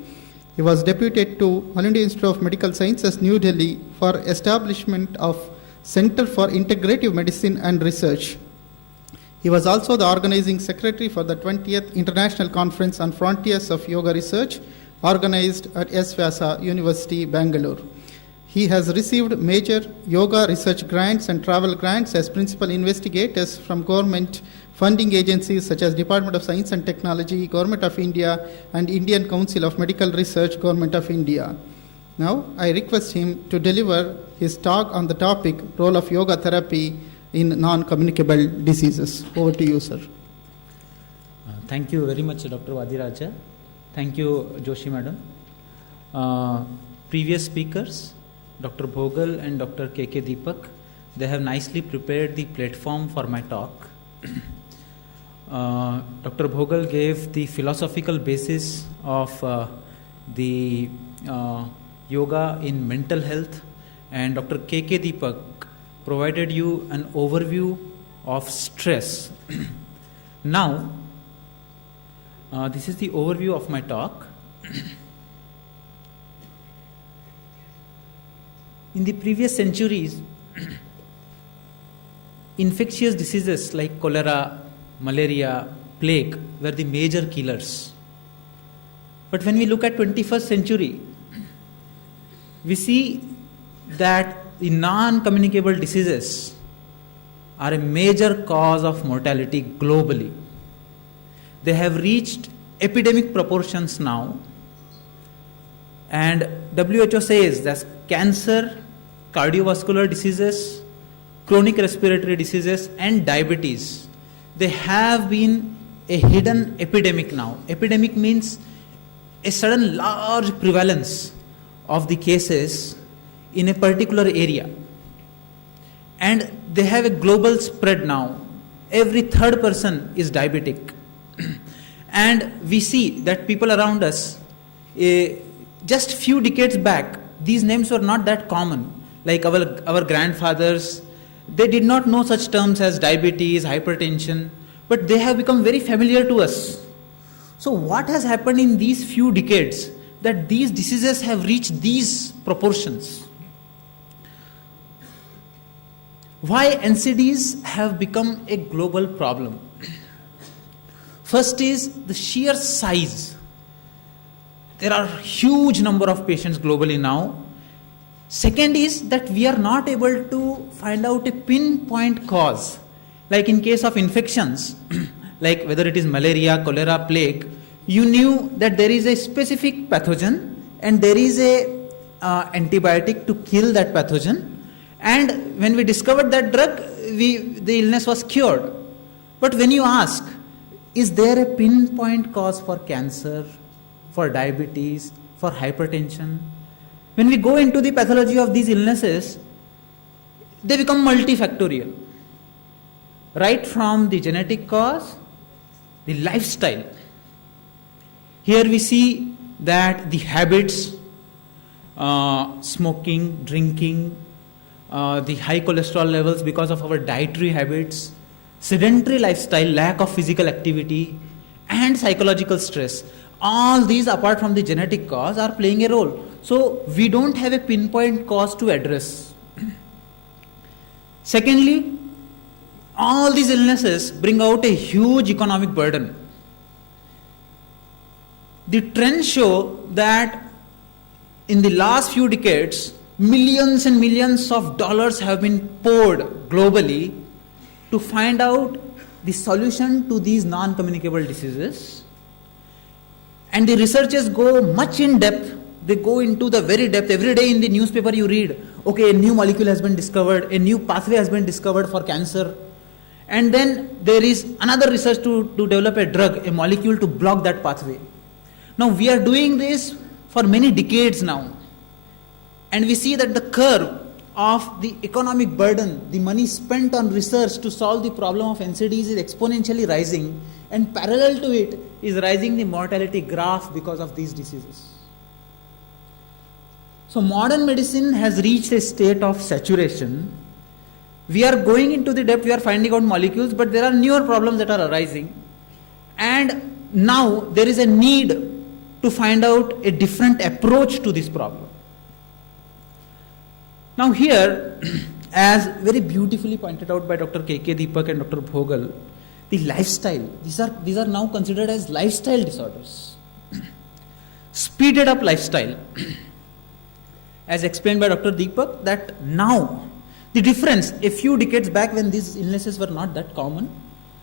He was deputed to All India Institute of Medical Sciences, New Delhi, for establishment of Center for Integrative Medicine and Research. He was also the organizing secretary for the 20th International Conference on Frontiers of Yoga Research, organized at S. Vyasa University, Bangalore. He has received major yoga research grants and travel grants as principal investigators from government funding agencies such as Department of Science and Technology, Government of India, and Indian Council of Medical Research, Government of India. Now, I request him to deliver his talk on the topic, role of yoga therapy in non-communicable diseases. Over to you, sir. Thank you very much, Dr. Vadiraja. Thank you, Joshi Madam. Previous speakers, Dr. Bhogal and Dr. K.K. Deepak, they have nicely prepared the platform for my talk. Dr. Bhogal gave the philosophical basis of the yoga in mental health, and Dr. K.K. Deepak provided you an overview of stress. Now, this is the overview of my talk. In the previous centuries, infectious diseases like cholera, malaria, plague were the major killers. But when we look at 21st century, we see that the non-communicable diseases are a major cause of mortality globally. They have reached epidemic proportions now, and WHO says that cancer, cardiovascular diseases, chronic respiratory diseases, and diabetes, they have been a hidden epidemic now. Epidemic means a sudden large prevalence of the cases in a particular area, and they have a global spread now. Every third person is diabetic. And we see that people around us, just few decades back, these names were not that common. Like our grandfathers, they did not know such terms as diabetes, hypertension, but they have become very familiar to us. So what has happened in these few decades that these diseases have reached these proportions? Why NCDs have become a global problem? First is the sheer size. There are huge number of patients globally now. Second is that we are not able to find out a pinpoint cause. Like in case of infections, like whether it is malaria, cholera, plague, you knew that there is a specific pathogen and there is a antibiotic to kill that pathogen. And when we discovered that drug, the illness was cured. But when you ask, is there a pinpoint cause for cancer, for diabetes, for hypertension? When we go into the pathology of these illnesses, they become multifactorial. Right from the genetic cause, the lifestyle. Here we see that the habits, smoking, drinking, the high cholesterol levels because of our dietary habits, sedentary lifestyle, lack of physical activity, and psychological stress. All these, apart from the genetic cause, are playing a role. So we don't have a pinpoint cause to address. Secondly, all these illnesses bring out a huge economic burden. The trends show that in the last few decades, millions and millions of dollars have been poured globally to find out the solution to these non-communicable diseases. And the researchers go much in depth. They go into the very depth. Every day in the newspaper you read, okay, a new molecule has been discovered, a new pathway has been discovered for cancer. And then there is another research to develop a drug, a molecule to block that pathway. Now we are doing this for many decades now. And we see that the curve of the economic burden, the money spent on research to solve the problem of NCDs is exponentially rising, and parallel to it is rising the mortality graph because of these diseases. So modern medicine has reached a state of saturation. We are going into the depth, we are finding out molecules, but there are newer problems that are arising. And now there is a need to find out a different approach to this problem. Now here, as very beautifully pointed out by Dr. K.K. Deepak and Dr. Bhogal, the lifestyle, these are now considered as lifestyle disorders. Speeded up lifestyle. As explained by Dr. Deepak, that now, the difference, a few decades back when these illnesses were not that common,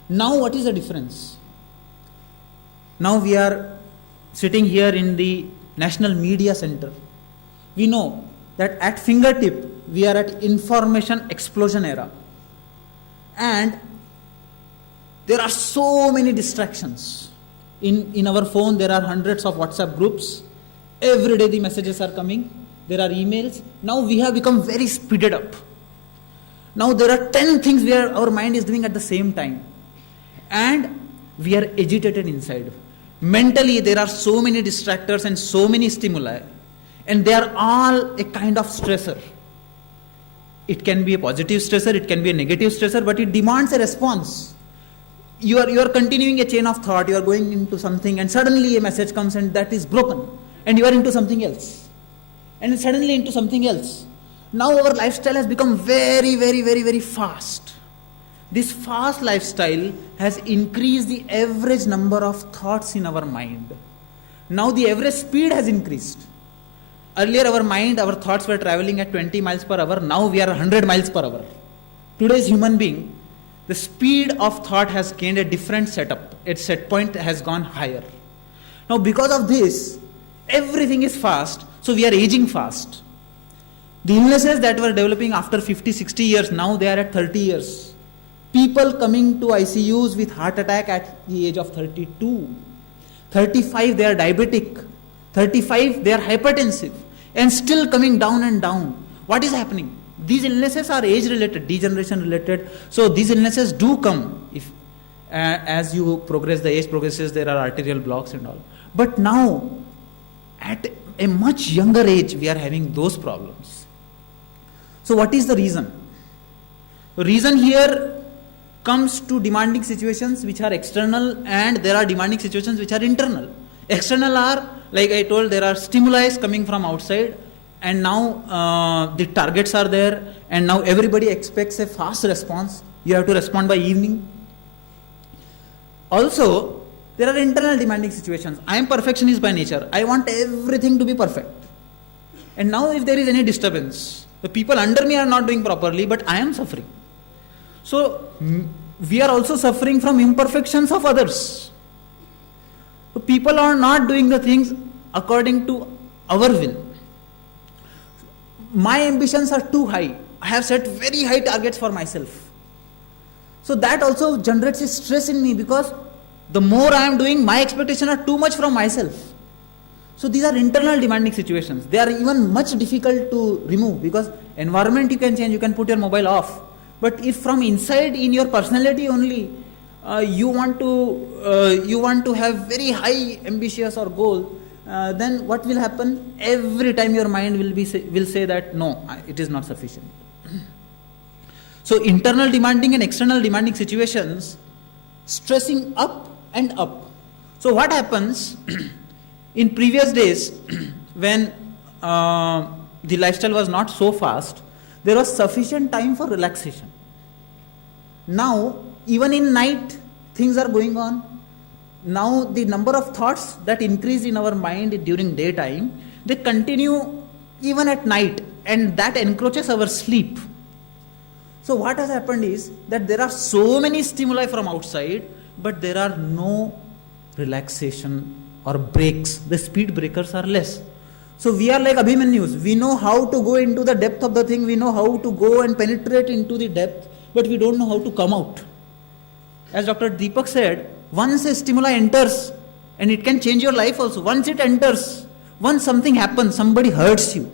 now what is the difference? Now we are sitting here in the National Media Center. We know that at fingertip, we are at information explosion era. And there are so many distractions. In our phone, there are hundreds of WhatsApp groups. Every day the messages are coming. There are emails. Now we have become very speeded up. Now there are 10 things where our mind is doing at the same time. And we are agitated inside. Mentally, there are so many distractors and so many stimuli. And they are all a kind of stressor. It can be a positive stressor, it can be a negative stressor, but it demands a response. You are continuing a chain of thought, you are going into something, and suddenly a message comes and that is broken. And you are into something else. And suddenly into something else. Now our lifestyle has become very, very, very, very fast. This fast lifestyle has increased the average number of thoughts in our mind. Now the average speed has increased. Earlier our mind, our thoughts were traveling at 20 miles per hour. Now we are 100 miles per hour. Today's human being, the speed of thought has gained a different setup. Its set point has gone higher. Now because of this, everything is fast, so we are aging fast. The illnesses that were developing after 50, 60 years, now they are at 30 years. People coming to ICUs with heart attack at the age of 32. 35, they are diabetic. 35, they are hypertensive. And still coming down and down. What is happening? These illnesses are age-related, degeneration-related. So these illnesses do come. If as you progress, the age progresses, there are arterial blocks and all. But now, at a much younger age, we are having those problems. So what is the reason? The reason here comes to demanding situations which are external, and there are demanding situations which are internal. External are, like I told, there are stimuli coming from outside, and now the targets are there, and now everybody expects a fast response. You have to respond by evening. Also, there are internal demanding situations. I am perfectionist by nature. I want everything to be perfect. And now if there is any disturbance, the people under me are not doing properly, but I am suffering. So we are also suffering from imperfections of others. So people are not doing the things according to our will. My ambitions are too high. I have set very high targets for myself. So that also generates a stress in me, because the more I am doing, my expectations are too much from myself. So these are internal demanding situations. They are even much difficult to remove, because environment you can change, you can put your mobile off. But if from inside in your personality only, you want to have very high ambitious or goal, then what will happen? Every time your mind will say that no, it is not sufficient. So internal demanding and external demanding situations, stressing up and up. So what happens in previous days when the lifestyle was not so fast, there was sufficient time for relaxation. Now, even in night, things are going on. Now, the number of thoughts that increase in our mind during daytime, they continue even at night, and that encroaches our sleep. So what has happened is that there are so many stimuli from outside, but there are no relaxation or breaks. The speed breakers are less. So we are like Abhimanyus. We know how to go into the depth of the thing. We know how to go and penetrate into the depth, but we don't know how to come out. As Dr. Deepak said, once a stimuli enters, and it can change your life also. Once it enters, once something happens, somebody hurts you,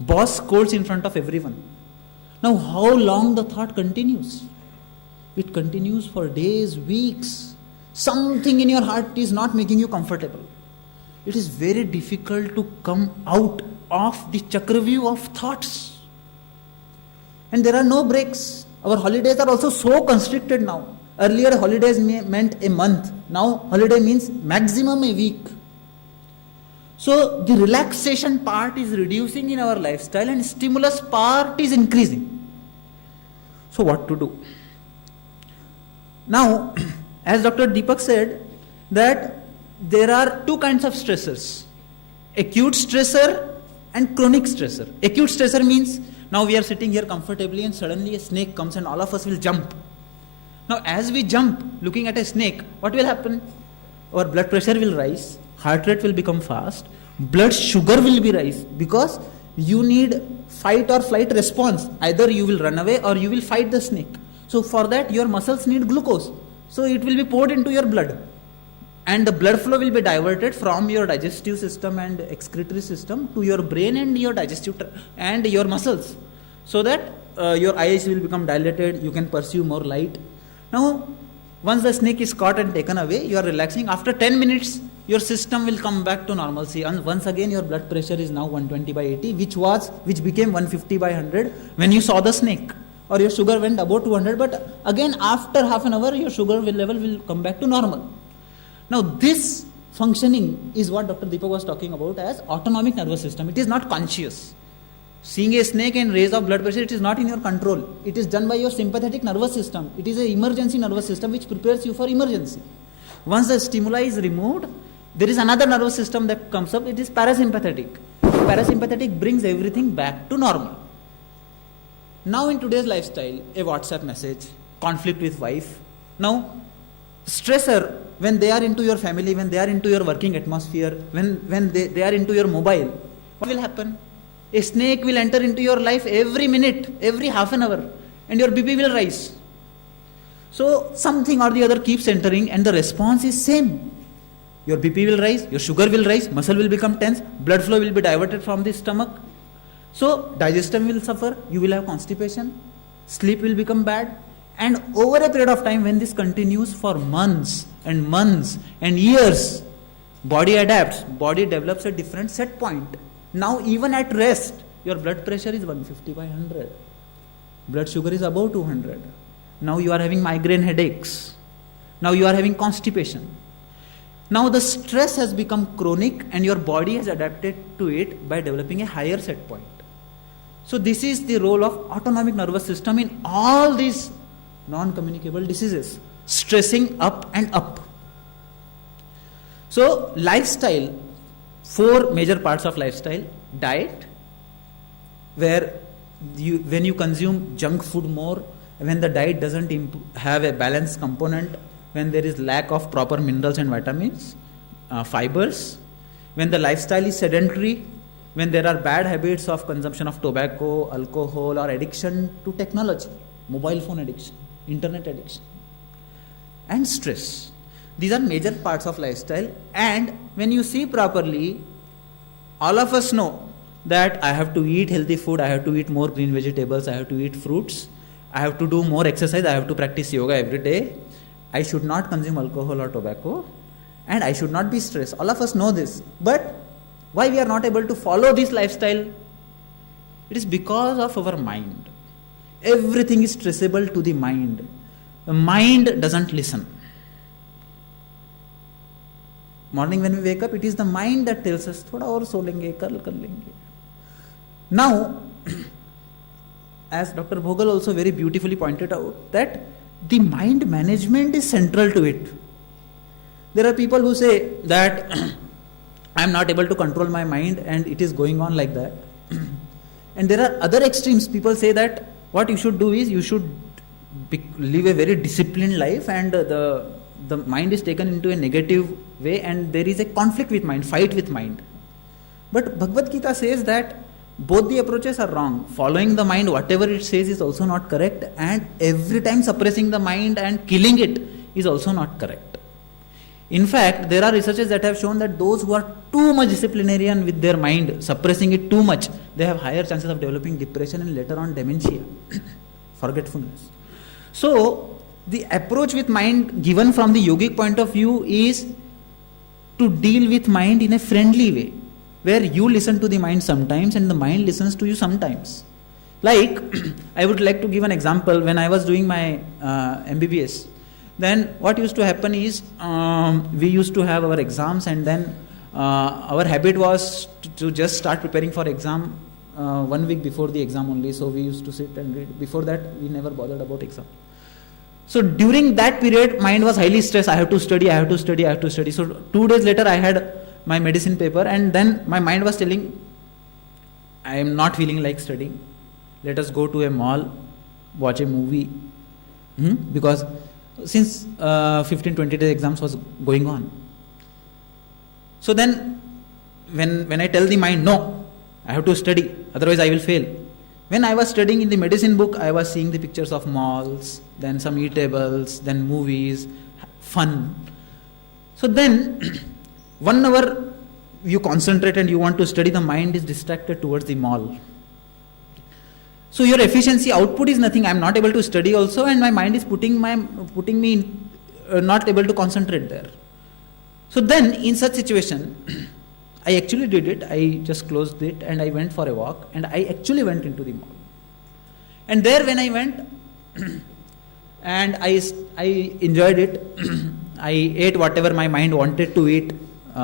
boss scolds in front of everyone. Now, how long the thought continues? It continues for days, weeks. Something in your heart is not making you comfortable. It is very difficult to come out of the chakravyuh of thoughts. And there are no breaks. Our holidays are also so constricted now. Earlier, holidays meant a month. Now, holiday means maximum a week. So, the relaxation part is reducing in our lifestyle and stimulus part is increasing. So, what to do? Now, as Dr. Deepak said, that there are two kinds of stressors. Acute stressor and chronic stressor. Acute stressor means, now we are sitting here comfortably and suddenly a snake comes and all of us will jump. Now, as we jump, looking at a snake, what will happen? Our blood pressure will rise, heart rate will become fast, blood sugar will be rise, because you need fight or flight response. Either you will run away or you will fight the snake. So for that, your muscles need glucose. So it will be poured into your blood. And the blood flow will be diverted from your digestive system and excretory system to your brain and your digestive and your muscles. So that your eyes will become dilated, you can perceive more light. Now, once the snake is caught and taken away, you are relaxing. After 10 minutes, your system will come back to normalcy. And once again, your blood pressure is now 120/80, which became 150/100 when you saw the snake. Or your sugar went above 200, but again, after half an hour, your sugar level will come back to normal. Now, this functioning is what Dr. Deepak was talking about as autonomic nervous system. It is not conscious. Seeing a snake and raise of blood pressure, it is not in your control. It is done by your sympathetic nervous system. It is an emergency nervous system which prepares you for emergency. Once the stimuli is removed, there is another nervous system that comes up. It is parasympathetic. Parasympathetic brings everything back to normal. Now in today's lifestyle, a WhatsApp message, conflict with wife. Now, stressor, when they are into your family, when they are into your working atmosphere, when they are into your mobile, what will happen? A snake will enter into your life every minute, every half an hour, and your BP will rise. So something or the other keeps entering and the response is same. Your BP will rise, your sugar will rise, muscle will become tense, blood flow will be diverted from the stomach. So digestion will suffer, you will have constipation, sleep will become bad, and over a period of time when this continues for months and years, body adapts, body develops a different set point. Now even at rest, your blood pressure is 150/100. Blood sugar is above 200. Now you are having migraine headaches. Now you are having constipation. Now the stress has become chronic and your body has adapted to it by developing a higher set point. So this is the role of autonomic nervous system in all these non-communicable diseases, stressing up and up. So lifestyle, 4 major parts of lifestyle: diet, where when you consume junk food more, when the diet doesn't have a balanced component, when there is lack of proper minerals and vitamins, fibers, when the lifestyle is sedentary, when there are bad habits of consumption of tobacco, alcohol, or addiction to technology, mobile phone addiction, internet addiction, and stress. These are major parts of lifestyle, and when you see properly, all of us know that I have to eat healthy food, I have to eat more green vegetables, I have to eat fruits, I have to do more exercise, I have to practice yoga every day, I should not consume alcohol or tobacco, and I should not be stressed. All of us know this. But why we are not able to follow this lifestyle? It is because of our mind. Everything is traceable to the mind. The mind doesn't listen. Morning when we wake up, it is the mind that tells us, thoda aur so lenge, kar lenge. Now, as Dr. Bhogal also very beautifully pointed out, that the mind management is central to it. There are people who say that I am not able to control my mind and it is going on like that. And there are other extremes. People say that what you should do is you should live a very disciplined life, and the mind is taken into a negative way and there is a conflict with mind, fight with mind. But Bhagavad Gita says that both the approaches are wrong. Following the mind, whatever it says, is also not correct, and every time suppressing the mind and killing it is also not correct. In fact, there are researches that have shown that those who are too much disciplinarian with their mind, suppressing it too much, they have higher chances of developing depression and later on dementia, forgetfulness. So, the approach with mind given from the yogic point of view is to deal with mind in a friendly way, where you listen to the mind sometimes and the mind listens to you sometimes. Like, I would like to give an example. When I was doing my MBBS, then what used to happen is we used to have our exams, and then our habit was to just start preparing for exam 1 week before the exam only. So we used to sit and read. Before that, we never bothered about exam. So during that period, mind was highly stressed. I have to study, I have to study, I have to study. So 2 days later, I had my medicine paper, and then my mind was telling, I am not feeling like studying. Let us go to a mall, watch a movie. Because since 15-20 days exams was going on. So then when I tell the mind, no, I have to study, otherwise I will fail. When I was studying in the medicine book, I was seeing the pictures of malls, then some eatables, then movies, fun. So then 1 hour you concentrate and you want to study, the mind is distracted towards the mall. So your efficiency output is nothing. I am not able to study also, and my mind is putting me in, not able to concentrate there. So then in such situation, I actually did it. I just closed it and I went for a walk, and I actually went into the mall. And there when I went, and I enjoyed it. I ate whatever my mind wanted to eat,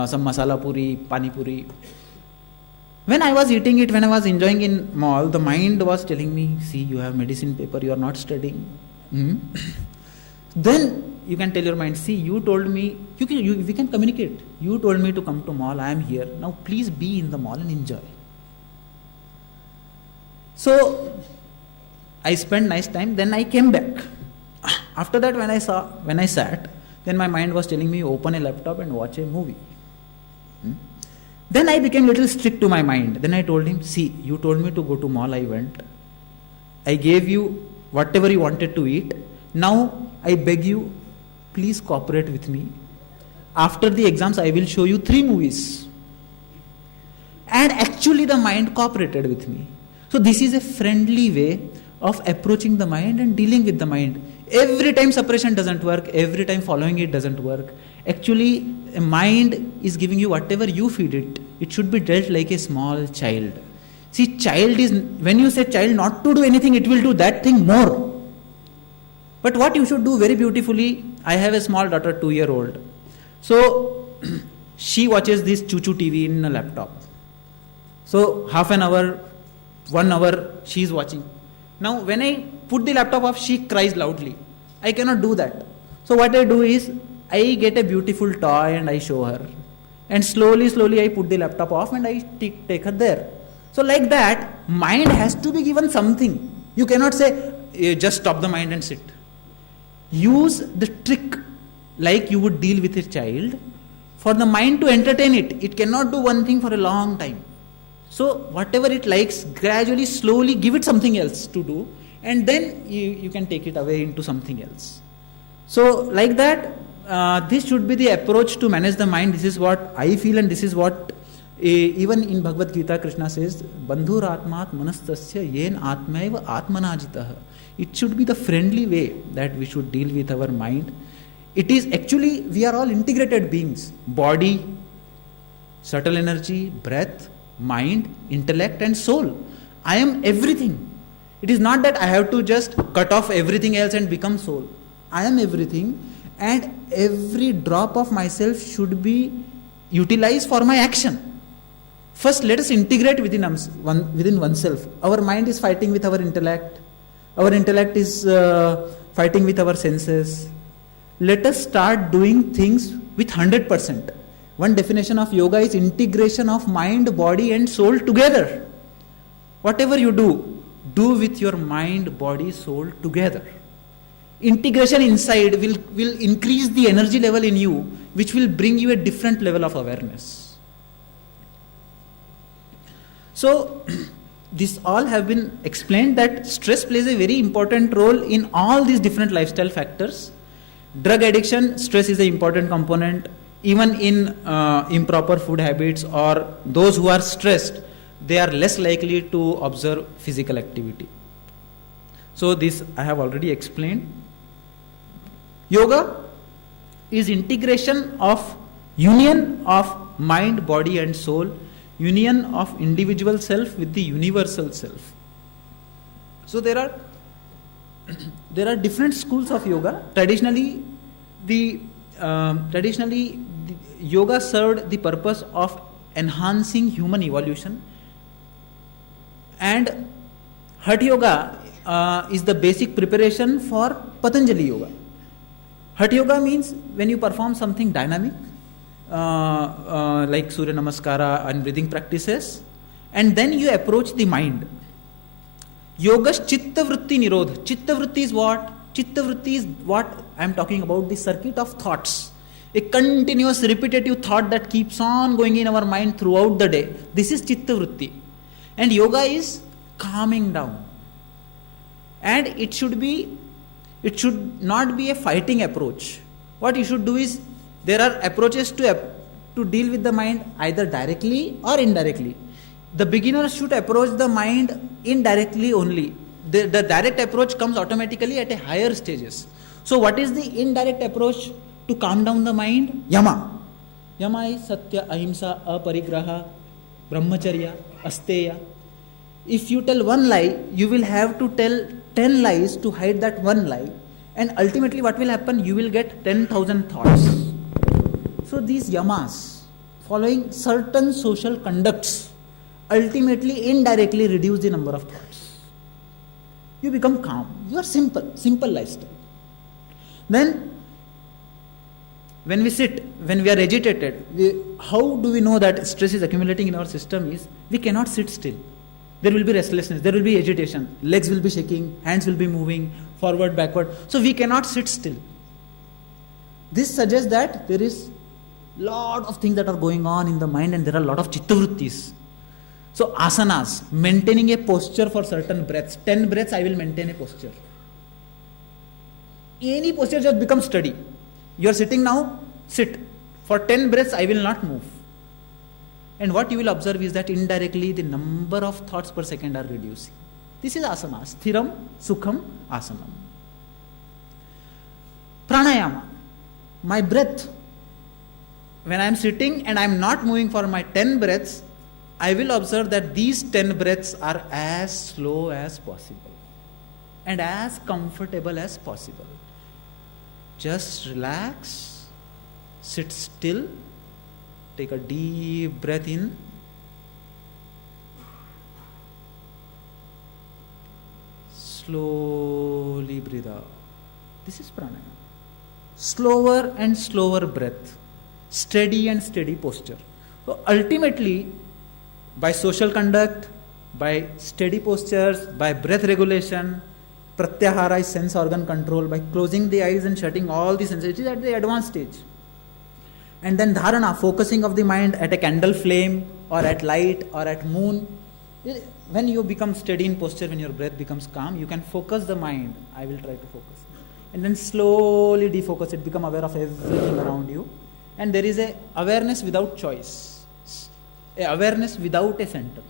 some masala puri, pani puri. When I was eating it, when I was enjoying in mall, the mind was telling me, see, you have medicine paper, you are not studying. Then you can tell your mind, see, you told me, we can communicate. You told me to come to mall, I am here. Now please be in the mall and enjoy. So I spent nice time, then I came back. After that, when I sat, then my mind was telling me, open a laptop and watch a movie. Then I became a little strict to my mind. Then I told him, see, you told me to go to mall, I went. I gave you whatever you wanted to eat. Now I beg you, please cooperate with me. After the exams, I will show you 3 movies. And actually the mind cooperated with me. So this is a friendly way of approaching the mind and dealing with the mind. Every time suppression doesn't work, every time following it doesn't work. Actually, a mind is giving you whatever you feed it. It should be dealt like a small child. See, when you say child not to do anything, it will do that thing more. But what you should do very beautifully, I have a small daughter, 2-year-old. So, she watches this choo-choo TV in a laptop. So, half an hour, 1 hour, she is watching. Now, when I put the laptop off, she cries loudly. I cannot do that. So, what I do is, I get a beautiful toy and I show her. And slowly I put the laptop off and I take her there. So like that, mind has to be given something. You cannot say, just stop the mind and sit. Use the trick like you would deal with a child for the mind to entertain it. It cannot do one thing for a long time. So whatever it likes, gradually, slowly give it something else to do, and then you can take it away into something else. So like that, this should be the approach to manage the mind. This is what I feel, and this is what even in Bhagavad Gita Krishna says, Bandhur atmat manastasya yen atmaiva atmanajitah. It should be the friendly way that we should deal with our mind. It is actually, we are all integrated beings. Body, subtle energy, breath, mind, intellect and soul. I am everything. It is not that I have to just cut off everything else and become soul. I am everything, and every drop of myself should be utilized for my action. First, let us integrate within oneself. Our mind is fighting with our intellect. Our intellect is fighting with our senses. Let us start doing things with 100%. One definition of yoga is integration of mind, body and soul together. Whatever you do, do with your mind, body, soul together. Integration inside will increase the energy level in you, which will bring you a different level of awareness. So, this all have been explained that stress plays a very important role in all these different lifestyle factors. Drug addiction, stress is an important component. Even in improper food habits or those who are stressed, they are less likely to observe physical activity. So this I have already explained. Yoga is integration of union of mind, body and soul, union of individual self with the universal self. So there are different schools of yoga. Traditionally, the yoga served the purpose of enhancing human evolution, and Hatha Yoga is the basic preparation for Patanjali Yoga. Hatha Yoga means when you perform something dynamic, like Surya Namaskara and breathing practices, and then you approach the mind. Yoga's Chitta Vritti Nirodha. Chitta Vritti is what? Chitta Vritti is what I am talking about, the circuit of thoughts. A continuous repetitive thought that keeps on going in our mind throughout the day. This is Chitta Vritti. And yoga is calming down. And it should not be a fighting approach. What you should do is, there are approaches to deal with the mind either directly or indirectly. The beginner should approach the mind indirectly only. The direct approach comes automatically at a higher stages. So what is the indirect approach to calm down the mind? Yama. Yama is Satya, Ahimsa, Aparigraha, Brahmacharya, Asteya. If you tell one lie, you will have to tell 10 lies to hide that one lie. And ultimately what will happen? You will get 10,000 thoughts. So these yamas, following certain social conducts, ultimately indirectly reduce the number of thoughts. You become calm. You are simple lifestyle. Then, when we sit, when we are agitated, how do we know that stress is accumulating in our system is, we cannot sit still. There will be restlessness, there will be agitation, legs will be shaking, hands will be moving, forward, backward. So we cannot sit still. This suggests that there is lot of things that are going on in the mind and there are a lot of chitta vrittis. So asanas, maintaining a posture for certain breaths. 10 breaths I will maintain a posture. Any posture just become steady. You are sitting now, sit. For 10 breaths I will not move. And what you will observe is that indirectly the number of thoughts per second are reducing. This is asana. Sthiram, Sukham, Asanam. Pranayama. My breath. When I am sitting and I am not moving for my 10 breaths, I will observe that these 10 breaths are as slow as possible and as comfortable as possible. Just relax, sit still, take a deep breath in, slowly breathe out. This is pranayama. Slower and slower breath, steady and steady posture. So ultimately, by social conduct, by steady postures, by breath regulation, pratyahara is sense organ control, by closing the eyes and shutting all the senses, it is at the advanced stage. And then dharana, focusing of the mind at a candle flame or at light or at moon. When you become steady in posture, when your breath becomes calm, you can focus the mind. I will try to focus. And then slowly defocus it, become aware of everything around you. And there is a awareness without choice, a awareness without a center.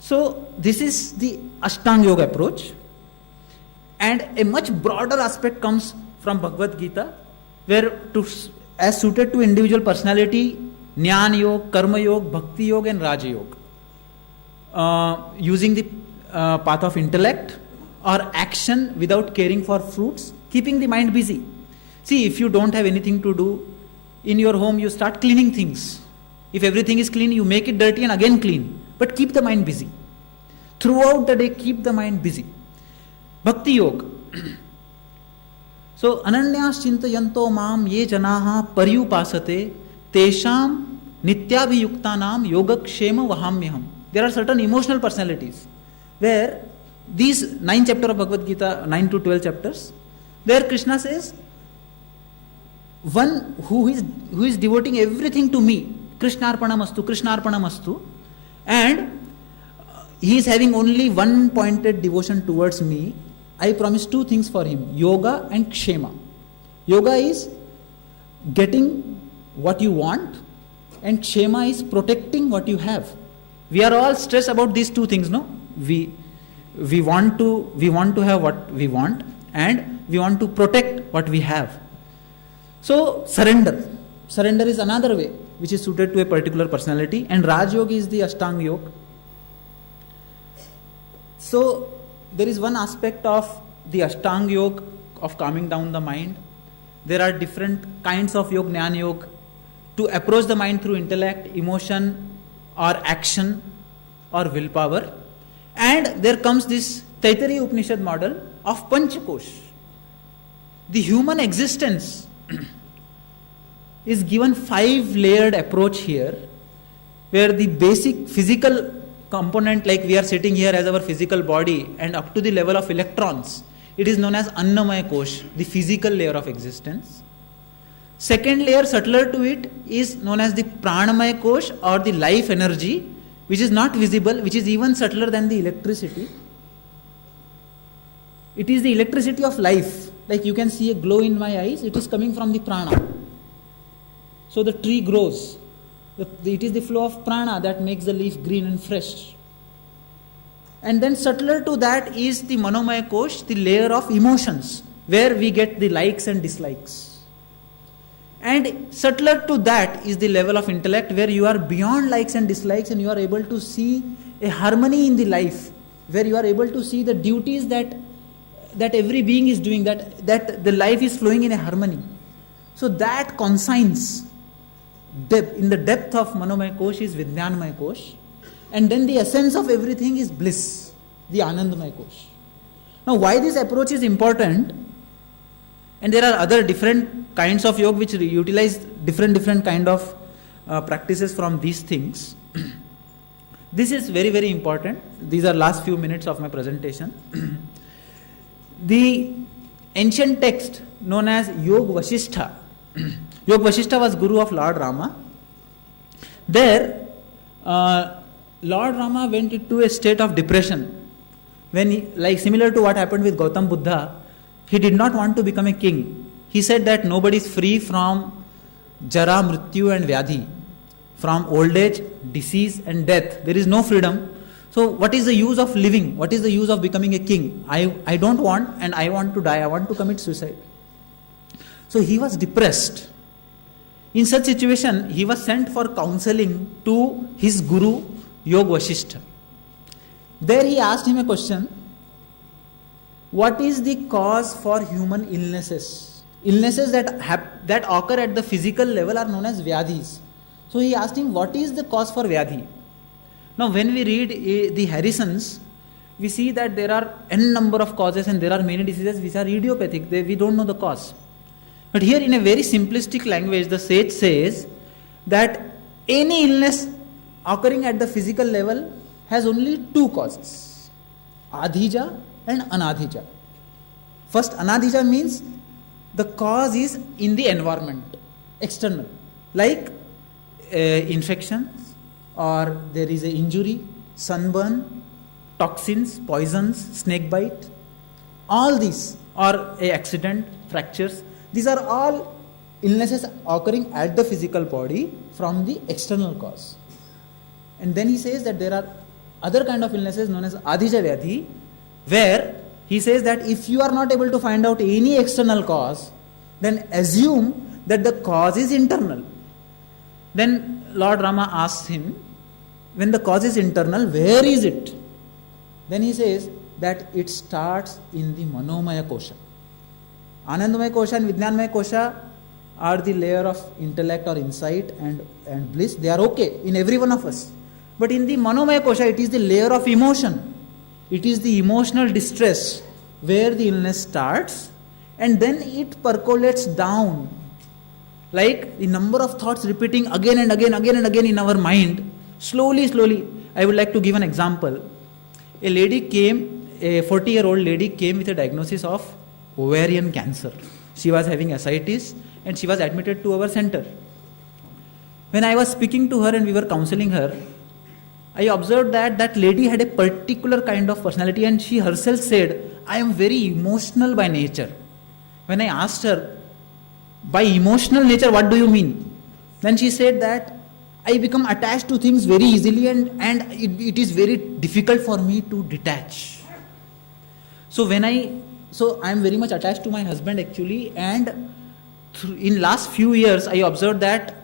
So this is the Ashtanga Yoga approach. And a much broader aspect comes from Bhagavad Gita, where as suited to individual personality, Jnana Yoga, Karma Yoga, Bhakti Yoga and Raja Yoga. Using the path of intellect or action without caring for fruits, keeping the mind busy. See, if you don't have anything to do, in your home you start cleaning things. If everything is clean, you make it dirty and again clean. But keep the mind busy. Throughout the day, keep the mind busy. Bhakti Yoga. So, ananyas chintayanto mam ye janaha paryupasate tesham nityabhiyuktanam yogakshema vahamyaham. There are certain emotional personalities where these 9 chapters of Bhagavad Gita, 9 to 12 chapters, where Krishna says, one who is devoting everything to me, Krishnarpanamastu, and he is having only one pointed devotion towards me, I promise 2 things for him, yoga and kshema. Yoga is getting what you want, and kshema is protecting what you have. We are all stressed about these 2 things, no? We want to have what we want, and we want to protect what we have. So surrender is another way which is suited to a particular personality, and Raj Yoga is the Ashtanga Yoga. So there is one aspect of the Ashtanga Yoga of calming down the mind. There are different kinds of yoga, Jnana Yoga, to approach the mind through intellect, emotion, or action, or willpower. And there comes this Taittiriya Upanishad model of Panchakosh. The human existence is given 5-layered approach here, where the basic physical component, like we are sitting here as our physical body, and up to the level of electrons, it is known as Annamaya Kosh, the physical layer of existence. Second layer, subtler to it, is known as the Pranamaya Kosh, or the life energy, which is not visible, which is even subtler than the electricity. It is the electricity of life. Like you can see a glow in my eyes, it is coming from the prana. So the tree grows. It is the flow of prana that makes the leaf green and fresh. And then subtler to that is the Manomaya Kosh, the layer of emotions, where we get the likes and dislikes. And subtler to that is the level of intellect, where you are beyond likes and dislikes, and you are able to see a harmony in the life, where you are able to see the duties that every being is doing, that the life is flowing in a harmony. So that conscience in the depth of Manomaya Kosh is Vijnanamaya Kosh, and then the essence of everything is bliss, the Anandamaya Kosh. Now why this approach is important, and there are other different kinds of yoga which utilize different kind of practices from these things. This is very, very important. These are last few minutes of my presentation. The ancient text known as Yoga Vasishtha. Yoga Vasishtha was guru of Lord Rama. There, Lord Rama went into a state of depression when, like similar to what happened with Gautam Buddha, he did not want to become a king. He said that nobody is free from Jara, Mrityu and Vyadhi, from old age, disease and death. There is no freedom. So what is the use of living? What is the use of becoming a king? I don't want, and I want to die. I want to commit suicide. So he was depressed. In such situation, he was sent for counseling to his guru, Yoga Vasishtha. There he asked him a question. What is the cause for human illnesses? Illnesses that occur at the physical level are known as Vyadhis. So he asked him, what is the cause for Vyadhi? Now when we read the Harrisons, we see that there are n number of causes, and there are many diseases which are idiopathic. We don't know the cause. But here in a very simplistic language, the sage says that any illness occurring at the physical level has only 2 causes, Adhija and Anadhija. First, Anadhija means the cause is in the environment, external, like infections, or there is an injury, sunburn, toxins, poisons, snake bite, all these, or a accident, fractures. These are all illnesses occurring at the physical body from the external cause. And then he says that there are other kind of illnesses known as Adhija Vyadhi, where he says that if you are not able to find out any external cause, then assume that the cause is internal. Then Lord Rama asks him, when the cause is internal, where is it? Then he says that it starts in the Manomaya Kosha. Anandamaya Kosha and Vijnanamaya Kosha are the layer of intellect or insight and bliss. They are okay in every one of us. But in the Manomaya Kosha, it is the layer of emotion. It is the emotional distress where the illness starts, and then it percolates down. Like the number of thoughts repeating again and again in our mind, slowly. I would like to give an example. A 40-year-old lady came with a diagnosis of ovarian cancer. She was having ascites and she was admitted to our center. When I was speaking to her and we were counseling her, I observed that that lady had a particular kind of personality, and she herself said, I am very emotional by nature. When I asked her, by emotional nature, what do you mean? Then she said that I become attached to things very easily, and it is very difficult for me to detach. So I am very much attached to my husband actually, and in last few years I observed that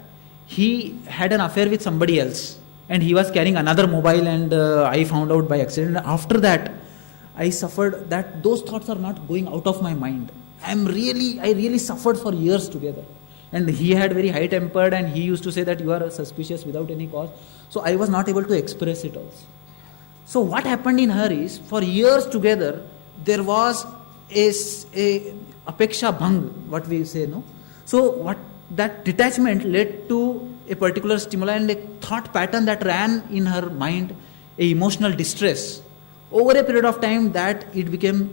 he had an affair with somebody else, and he was carrying another mobile, and I found out by accident. After that, I suffered that those thoughts are not going out of my mind. I really suffered for years together. And he had very high tempered, and he used to say that you are suspicious without any cause. So I was not able to express it also. So what happened in her is, for years together, there was a apeksha bhang, what we say, no? So what that detachment led to a particular stimuli and a thought pattern that ran in her mind, a emotional distress. Over a period of time, that it became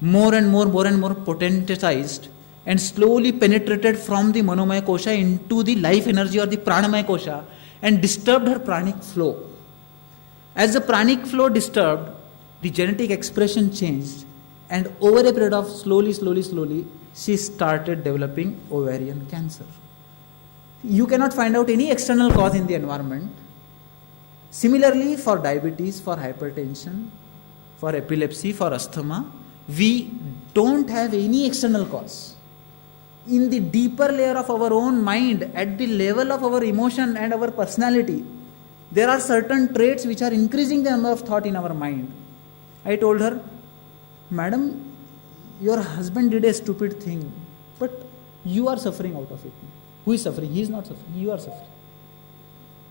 more and more potentized and slowly penetrated from the manomaya kosha into the life energy or the pranamaya kosha and disturbed her pranic flow. As the pranic flow disturbed, the genetic expression changed, and over a period of slowly, she started developing ovarian cancer. You cannot find out any external cause in the environment. Similarly, for diabetes, for hypertension, for epilepsy, for asthma, we don't have any external cause. In the deeper layer of our own mind, at the level of our emotion and our personality, there are certain traits which are increasing the number of thought in our mind. I told her, Madam, your husband did a stupid thing, but you are suffering out of it. Who is suffering? He is not suffering. You are suffering.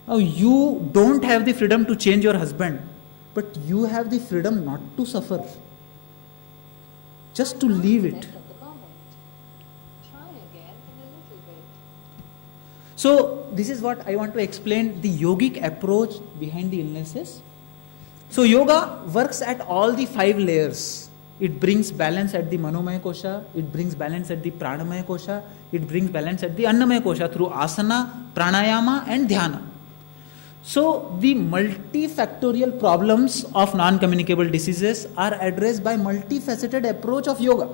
Now, you don't have the freedom to change your husband, but you have the freedom not to suffer. Just to leave it. So, this is what I want to explain, the yogic approach behind the illnesses. So, yoga works at all the 5 layers. It brings balance at the manomaya kosha, it brings balance at the pranamaya kosha, it brings balance at the annamaya kosha through asana, pranayama and dhyana. So, the multifactorial problems of non-communicable diseases are addressed by multifaceted approach of yoga.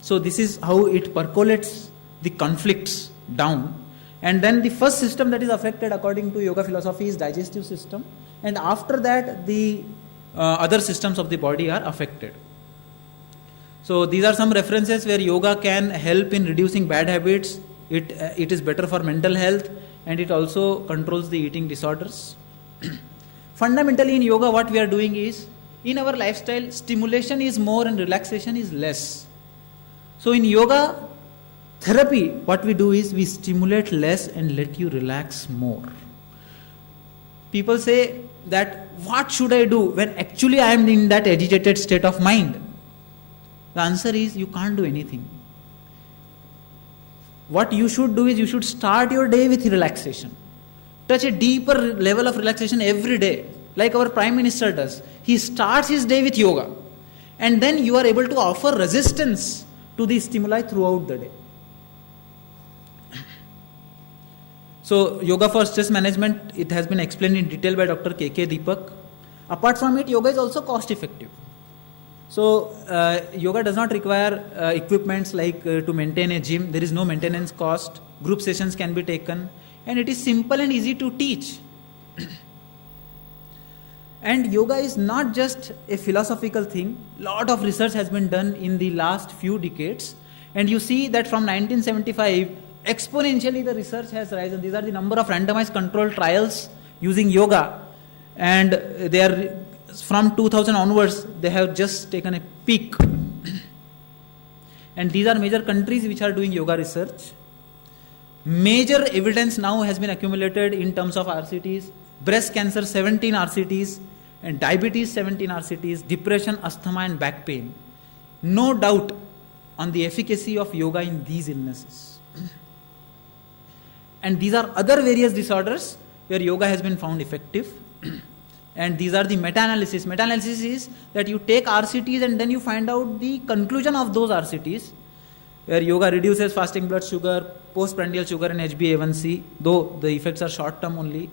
So, this is how it percolates the conflicts down. And then the first system that is affected according to yoga philosophy is digestive system. And after that, the other systems of the body are affected. So, these are some references where yoga can help in reducing bad habits. It is better for mental health, and it also controls the eating disorders. Fundamentally in yoga, what we are doing is, in our lifestyle, stimulation is more and relaxation is less. So in yoga therapy, what we do is we stimulate less and let you relax more. People say that, what should I do when actually I am in that agitated state of mind? The answer is, you can't do anything. What you should do is, you should start your day with relaxation. Touch a deeper level of relaxation every day, like our Prime Minister does. He starts his day with yoga, and then you are able to offer resistance to the stimuli throughout the day. So, yoga for stress management, it has been explained in detail by Dr. K.K. Deepak. Apart from it, yoga is also cost effective. So, yoga does not require equipments like to maintain a gym. There is no maintenance cost. Group sessions can be taken, and it is simple and easy to teach. And yoga is not just a philosophical thing. Lot of research has been done in the last few decades, and you see that from 1975, exponentially the research has risen. These are the number of randomized controlled trials using yoga, and they are from 2000 onwards, they have just taken a peak. And these are major countries which are doing yoga research. Major evidence now has been accumulated in terms of RCTs. Breast cancer, 17 RCTs. and diabetes 17 RCTs, depression, asthma and back pain. No doubt on the efficacy of yoga in these illnesses. And these are other various disorders where yoga has been found effective. And these are the meta-analysis. Meta-analysis is that you take RCTs and then you find out the conclusion of those RCTs, where yoga reduces fasting blood sugar, postprandial sugar and HbA1c, though the effects are short-term only.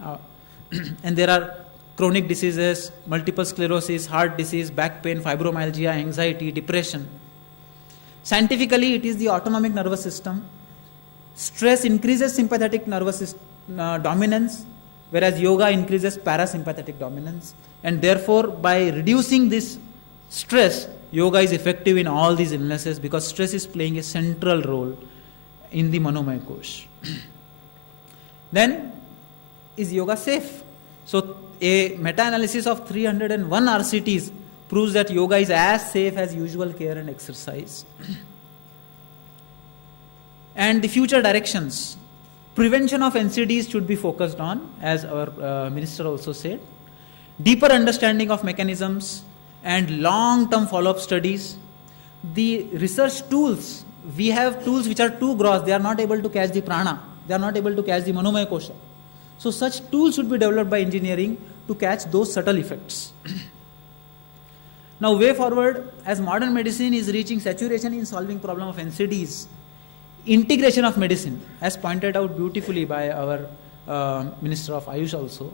And there are chronic diseases, multiple sclerosis, heart disease, back pain, fibromyalgia, anxiety, depression. Scientifically, it is the autonomic nervous system. Stress increases sympathetic nervous dominance, whereas yoga increases parasympathetic dominance. And therefore, by reducing this stress, yoga is effective in all these illnesses because stress is playing a central role in the Manomaya Kosh. Then, is yoga safe? So, a meta-analysis of 301 RCTs proves that yoga is as safe as usual care and exercise. And the future directions. Prevention of NCDs should be focused on, as our minister also said. Deeper understanding of mechanisms and long-term follow-up studies. The research tools, we have tools which are too gross, they are not able to catch the prana, they are not able to catch the Manomaya Kosha. So such tools should be developed by engineering to catch those subtle effects. Now way forward, as modern medicine is reaching saturation in solving problem of NCDs, integration of medicine, as pointed out beautifully by our Minister of Ayush also,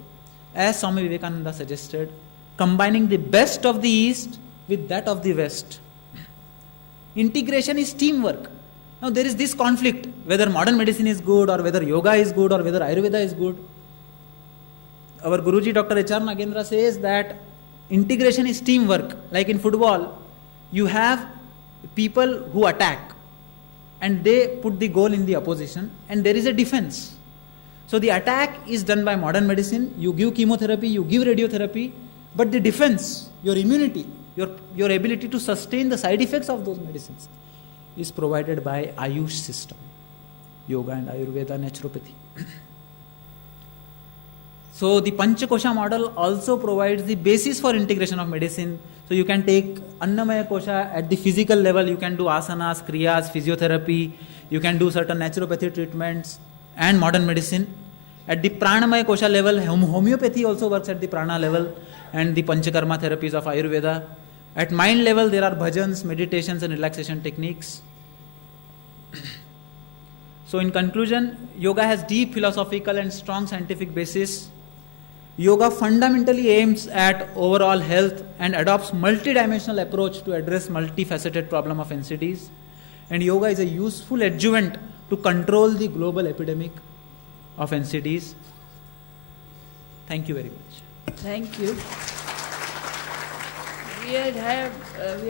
as Swami Vivekananda suggested, combining the best of the East with that of the West. Integration is teamwork. Now there is this conflict, whether modern medicine is good or whether yoga is good or whether Ayurveda is good. Our Guruji Dr. H.R. Nagendra says that integration is teamwork. Like in football, you have people who attack and they put the goal in the opposition and there is a defense. So the attack is done by modern medicine, you give chemotherapy, you give radiotherapy, but the defense, your immunity, your ability to sustain the side effects of those medicines is provided by Ayush system, yoga and Ayurveda, naturopathy. So the Panchakosha model also provides the basis for integration of medicine. So you can take Annamaya Kosha at the physical level, you can do asanas, kriyas, physiotherapy, you can do certain naturopathy treatments and modern medicine. At the Pranamaya Kosha level, homeopathy also works at the prana level and the Panchakarma therapies of Ayurveda. At mind level, there are bhajans, meditations and relaxation techniques. So in conclusion, yoga has deep philosophical and strong scientific basis. Yoga fundamentally aims at overall health and adopts multidimensional approach to address multifaceted problem of NCDs. And yoga is a useful adjuvant to control the global epidemic of NCDs. Thank you very much. Thank you. We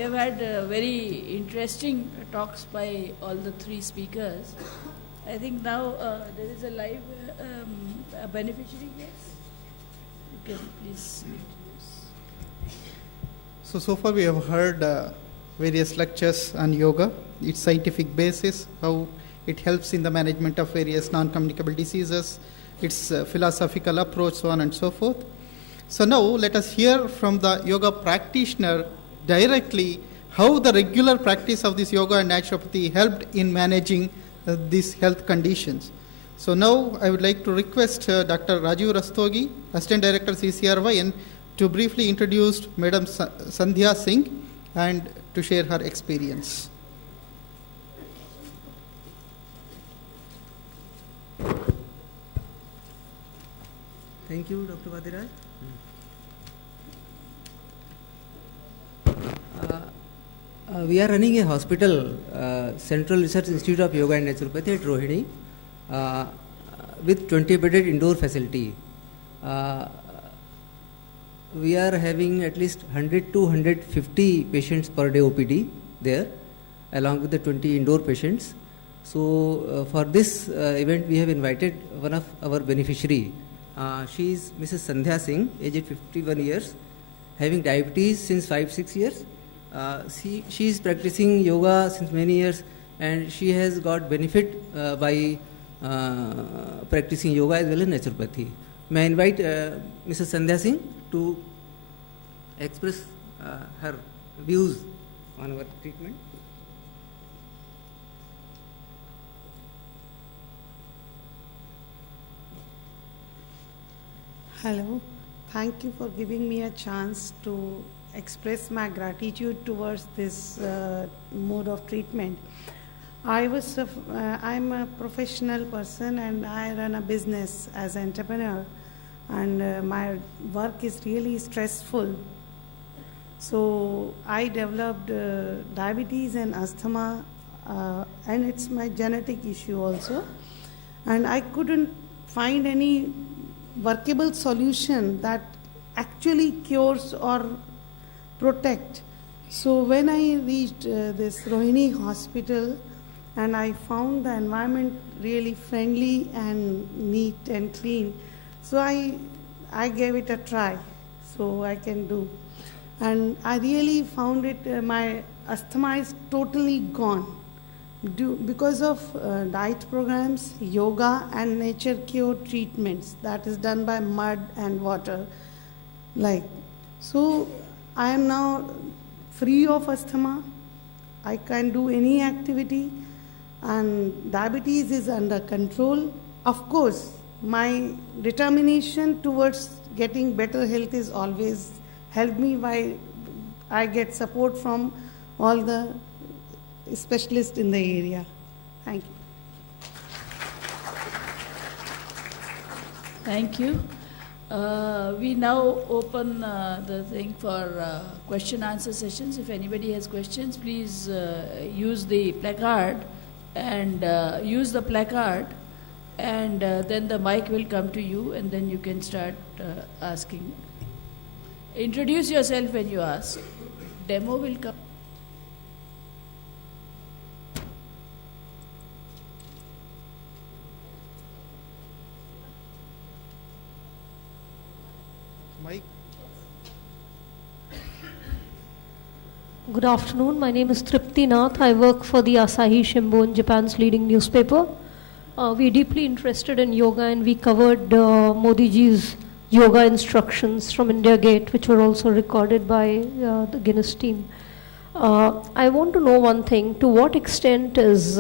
have had very interesting talks by all the three speakers. I think now there is a live beneficiary, yes? You can please introduce. So far we have heard various lectures on yoga, its scientific basis, how it helps in the management of various non-communicable diseases, its philosophical approach, so on and so forth. So now let us hear from the yoga practitioner directly how the regular practice of this yoga and naturopathy helped in managing these health conditions. So now I would like to request Dr. Rajiv Rastogi, Assistant Director CCRYN, to briefly introduce Madam Sandhya Singh and to share her experience. Thank you, Dr. Vadiraj. We are running a hospital, Central Research Institute of Yoga and Naturopathy at Rohini, with 20-bedded indoor facility. We are having at least 100 to 150 patients per day OPD there, along with the 20 indoor patients. So for this event, we have invited one of our beneficiary. She is Mrs. Sandhya Singh, aged 51 years, having diabetes since 5-6 years. She is practicing yoga since many years, and she has got benefit by practicing yoga as well as naturopathy. May I invite Mrs. Sandhya Singh to express her views on our treatment. Hello, thank you for giving me a chance to express my gratitude towards this mode of treatment. I'm a professional person and I run a business as an entrepreneur, and my work is really stressful. So I developed diabetes and asthma, and it's my genetic issue also. And I couldn't find any workable solution that actually cures or protect. So when I reached this Rohini hospital, and I found the environment really friendly and neat and clean, so I gave it a try, so I can do. And I really found it, my asthma is totally gone. Because of diet programs, yoga, and nature cure treatments that is done by mud and water. So I am now free of asthma. I can do any activity, and diabetes is under control. Of course, my determination towards getting better health is always helped me while I get support from all the specialists in the area. Thank you. Thank you. We now open the thing for question answer sessions. If anybody has questions, please use the placard and then the mic will come to you, and then you can start asking. Introduce yourself when you ask. Demo will come. Mike. Good afternoon. My name is Tripti Nath. I work for the Asahi Shimbun, Japan's leading newspaper. We're deeply interested in yoga, and we covered Modi ji's yoga instructions from India Gate, which were also recorded by the Guinness team. I want to know one thing. To what extent is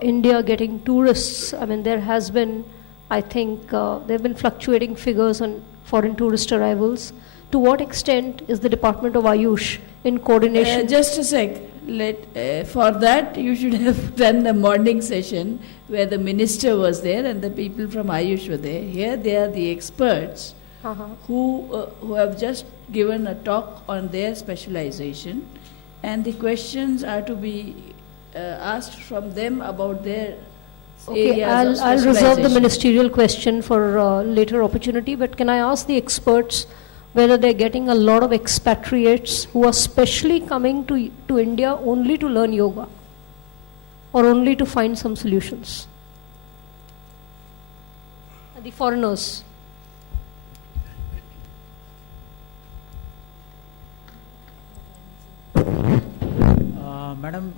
India getting tourists? I mean, there has been, I think, there have been fluctuating figures on foreign tourist arrivals. To what extent is the Department of Ayush in coordination? Just a sec. For that, you should have done the morning session where the minister was there and the people from Ayush were there. Here they are the experts who have just given a talk on their specialization, and the questions are to be asked from them about their areas of I'll reserve the specialization. ministerial question for later opportunity, but can I ask the experts whether they're getting a lot of expatriates who are specially coming to India only to learn yoga or only to find some solutions? The foreigners. Madam,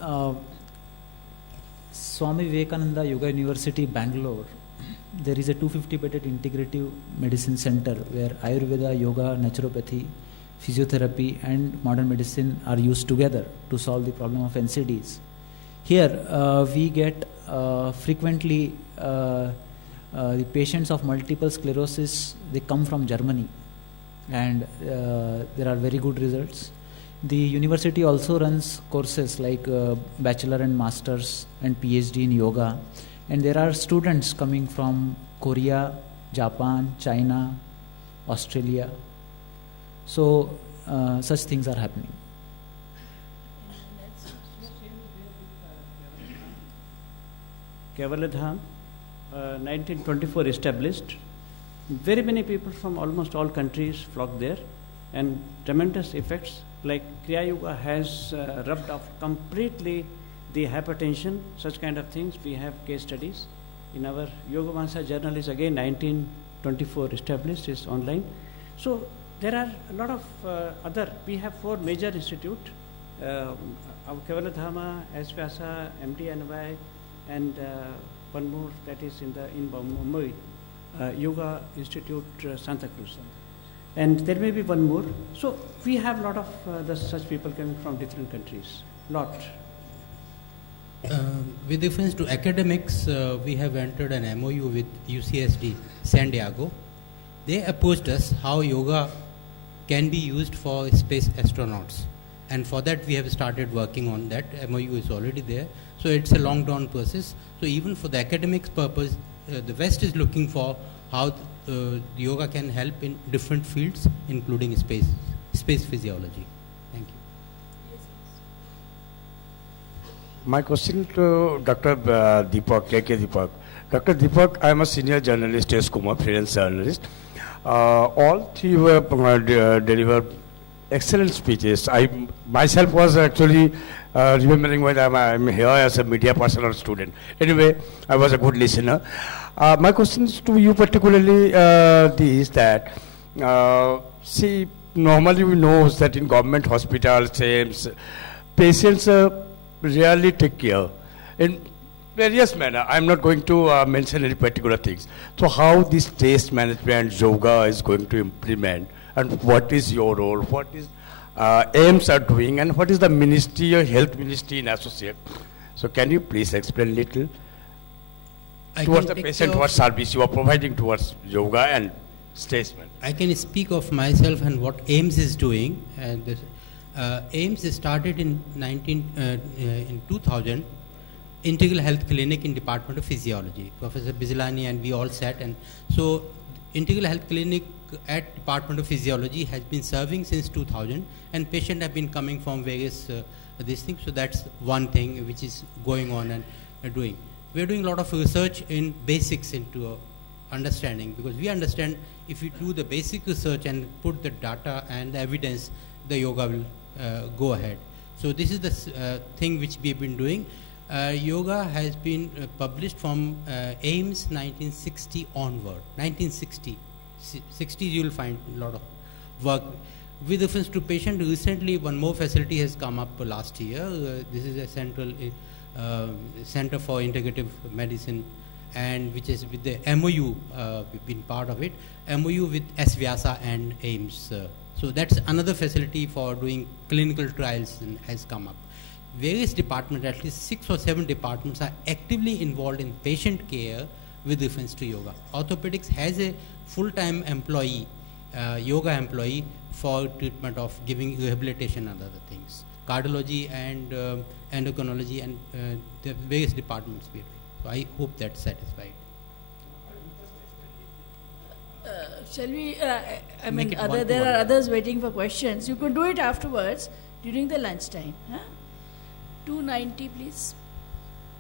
Swami Vivekananda Yoga University, Bangalore, there is a 250-bedded integrative medicine center where Ayurveda, yoga, naturopathy, physiotherapy and modern medicine are used together to solve the problem of NCDs. Here we get frequently the patients of multiple sclerosis, they come from Germany, and there are very good results. The university also runs courses like bachelor and masters and PhD in yoga, and there are students coming from Korea, Japan, China, Australia. So such things are happening. Kevaladham, 1924 established. Very many people from almost all countries flock there, and tremendous effects like Kriya Yoga has rubbed off completely the hypertension, such kind of things. We have case studies. In our Yoga Mansa journal is again 1924 established, is online. So there are a lot of we have 4 major institutes, Kevaladhama, Asvyasa, MDNY, and one more that is in Mumbai, Yoga Institute Santa Cruz. And there may be one more. So we have a lot of such people coming from different countries. Lot. With reference to academics, we have entered an MOU with UCSD San Diego. They approached us how yoga can be used for space astronauts. And for that, we have started working on that. MOU is already there. So it's a long-term process. So even for the academics purpose, the West is looking for how yoga can help in different fields, including space physiology. Thank you. My question to Dr. Deepak, K.K. Deepak. Dr. Deepak, I am a senior journalist, S. Kumar, freelance journalist. All three were delivered excellent speeches. I myself was actually remembering when I'm here as a media person or student. Anyway, I was a good listener. My question to you particularly is that, see, normally we know that in government hospitals, patients rarely take care in various manner. I'm not going to mention any particular things. So how this stress management yoga is going to implement, and what is your role, what is AIMS are doing, and what is the ministry or health ministry in associate? So can you please explain little towards the patient, what service you are providing towards yoga and stress management? I can speak of myself and what AIMS is doing. And this, AIMS started in 2000, Integral Health Clinic in Department of Physiology. Professor Bizilani and we all sat, and so Integral Health Clinic at Department of Physiology has been serving since 2000, and patients have been coming from various these things. So that's one thing which is going on and doing. We're doing a lot of research in basics into understanding, because we understand if you do the basic research and put the data and the evidence, the yoga will go ahead. So this is the thing which we've been doing. Yoga has been published from AIMS 1960 onward. 1960, 60s you will find a lot of work. With reference to patient, recently one more facility has come up last year. This is a central Center for Integrative Medicine, and which is with the MOU, we've been part of it, MOU with S. Vyasa and AIMS. So that's another facility for doing clinical trials and has come up. Various departments, at least 6 or 7 departments, are actively involved in patient care with reference to yoga. Orthopedics has a full-time employee, yoga employee, for treatment of giving rehabilitation and other things. Cardiology and endocrinology and the various departments we are doing. So I hope that's satisfied. Shall we, I mean, there are others waiting for questions. You can do it afterwards during the lunchtime. Huh? 290, please.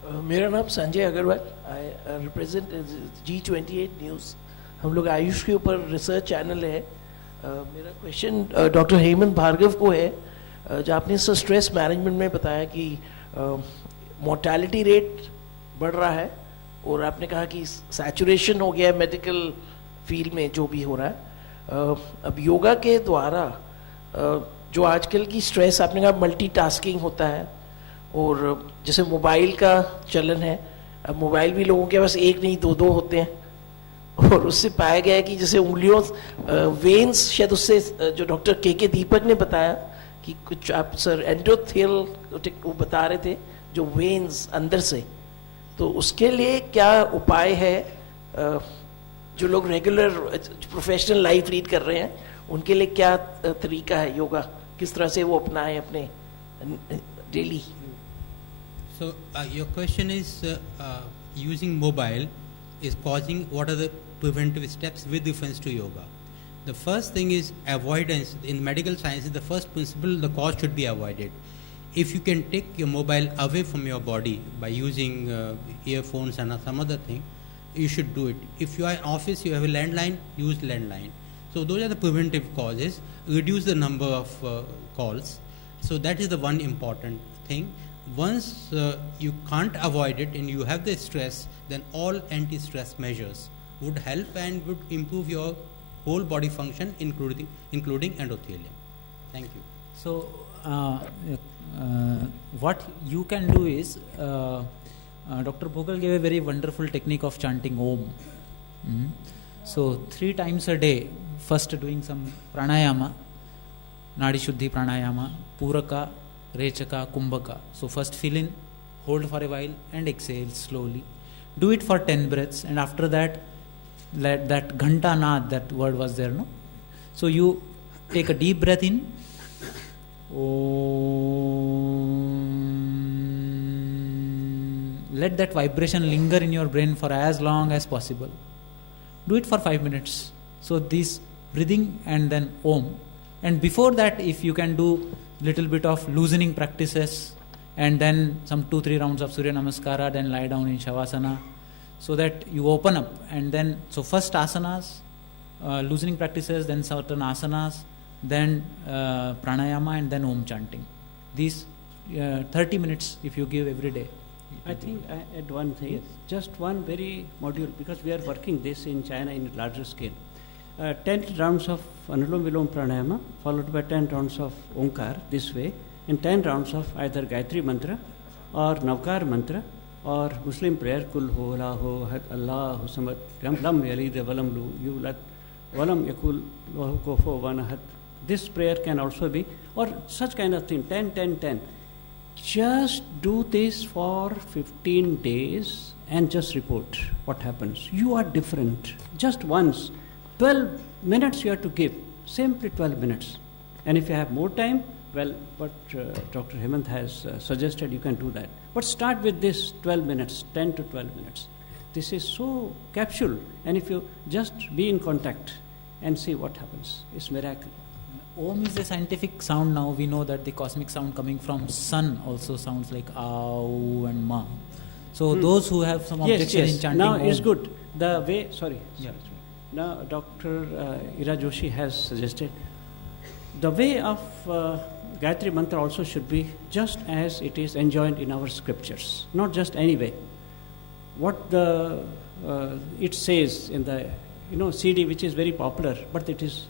मेरा नाम Sanjay Agarwal, I represent G28 news. हम लोग आयुष के ऊपर research channel है. मेरा question doctor Hemant Bhargava को है. जो आपने स्ट्रेस मैनेजमेंट में बताया कि मोर्टेलिटी रेट बढ़ रहा है, और आपने कहा कि सैचुरेशन हो गया है मेडिकल फील्ड में जो भी हो रहा है. अब योगा के द्वारा जो आजकल की स्ट्रेस, आपने कहा मल्टीटास्किंग होता है, और जैसे मोबाइल का चलन है, अब मोबाइल भी लोगों के पास एक नहीं दो होते हैं, और उससे पाया गया है कि जैसे उंगलियों वेन्स, शायद उससे जो डॉक्टर के दीपक ने बताया कि कुछ आप सर एंडोथेल वो बता रहे थे, जो वेन्स अंदर से, तो उसके लिए क्या उपाय है? जो लोग रेगुलर प्रोफेशनल लाइफ लीड कर रहे हैं, उनके लिए क्या तरीका है योगा, किस तरह से वो अपनाएं अपने daily? So your question is using mobile is causing, what are the preventive steps with reference to yoga? The first thing is avoidance. In medical sciences, the first principle, the cause should be avoided. If you can take your mobile away from your body by using earphones and some other thing, you should do it. If you are in office, you have a landline, use landline. So those are the preventive causes. Reduce the number of calls. So that is the one important thing. Once you can't avoid it and you have the stress, then all anti-stress measures would help and would improve your whole body function, including endothelium. Thank you. So what you can do is, Dr. Bhogal gave a very wonderful technique of chanting Om. So 3 times a day, first doing some pranayama, Nadi Shuddhi pranayama, Puraka, Rechaka, Kumbhaka. So first fill in, hold for a while and exhale slowly. Do it for 10 breaths, and after that, let that ghanta naad, that word was there, no? So you take a deep breath in. Let that vibration linger in your brain for as long as possible. Do it for 5 minutes. So this breathing and then Om. And before that, if you can do little bit of loosening practices and then some 2-3 rounds of Surya Namaskara, then lie down in Shavasana, so that you open up. And then, so first asanas, loosening practices, then certain asanas, then pranayama, and then Om chanting. These 30 minutes if you give every day. I think I add one thing, yes. Just one very module, because we are working this in China in a larger scale. 10 rounds of Anulom Vilom Pranayama, followed by 10 rounds of Omkar this way, and 10 rounds of either Gayatri Mantra or Navkar Mantra or Muslim prayer, Kul Ho, La Ho, Hat Allah, Hu Samad, Lam Yali, De Valam Lu, Yulat, Valam Yakul, Vahu Kofo, Vanahat. This prayer can also be, or such kind of thing, 10, 10, 10. Just do this for 15 days and just report what happens. You are different. Just once. 12 minutes you have to give. Simply 12 minutes. And if you have more time, well, what Dr. Hemant has suggested, you can do that. But start with this 12 minutes, 10 to 12 minutes. This is so capsule. And if you just be in contact and see what happens, it's miracle. Om is a scientific sound now. We know that the cosmic sound coming from sun also sounds like Au and Ma. So those who have some objection in chanting now Om. it's good. The way, sorry. Yeah. Now Dr. Ira Joshi has suggested the way of Gayatri Mantra also should be just as it is enjoined in our scriptures, not just any way. What the it says in the CD, which is very popular, but it is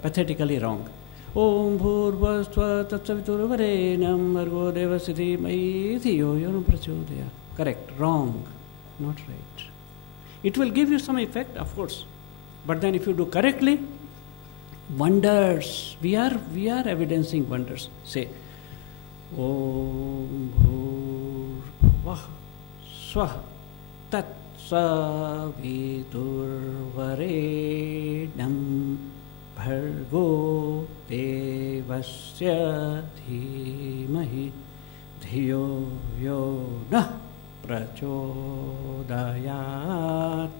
pathetically wrong. Om Bhurvasva Tatsaviturvarenam Bhargo Devasiddhi Mayi Dhiyo Yonam Prachodaya. Correct. Wrong. Not right. It will give you some effect, of course. But then if you do correctly, wonders. We are evidencing wonders. Say Om Bhurvah Swah Tatsaviturvarenam Bhargo Devasya Dhimahi Dhiyo Yonah Prachodayat.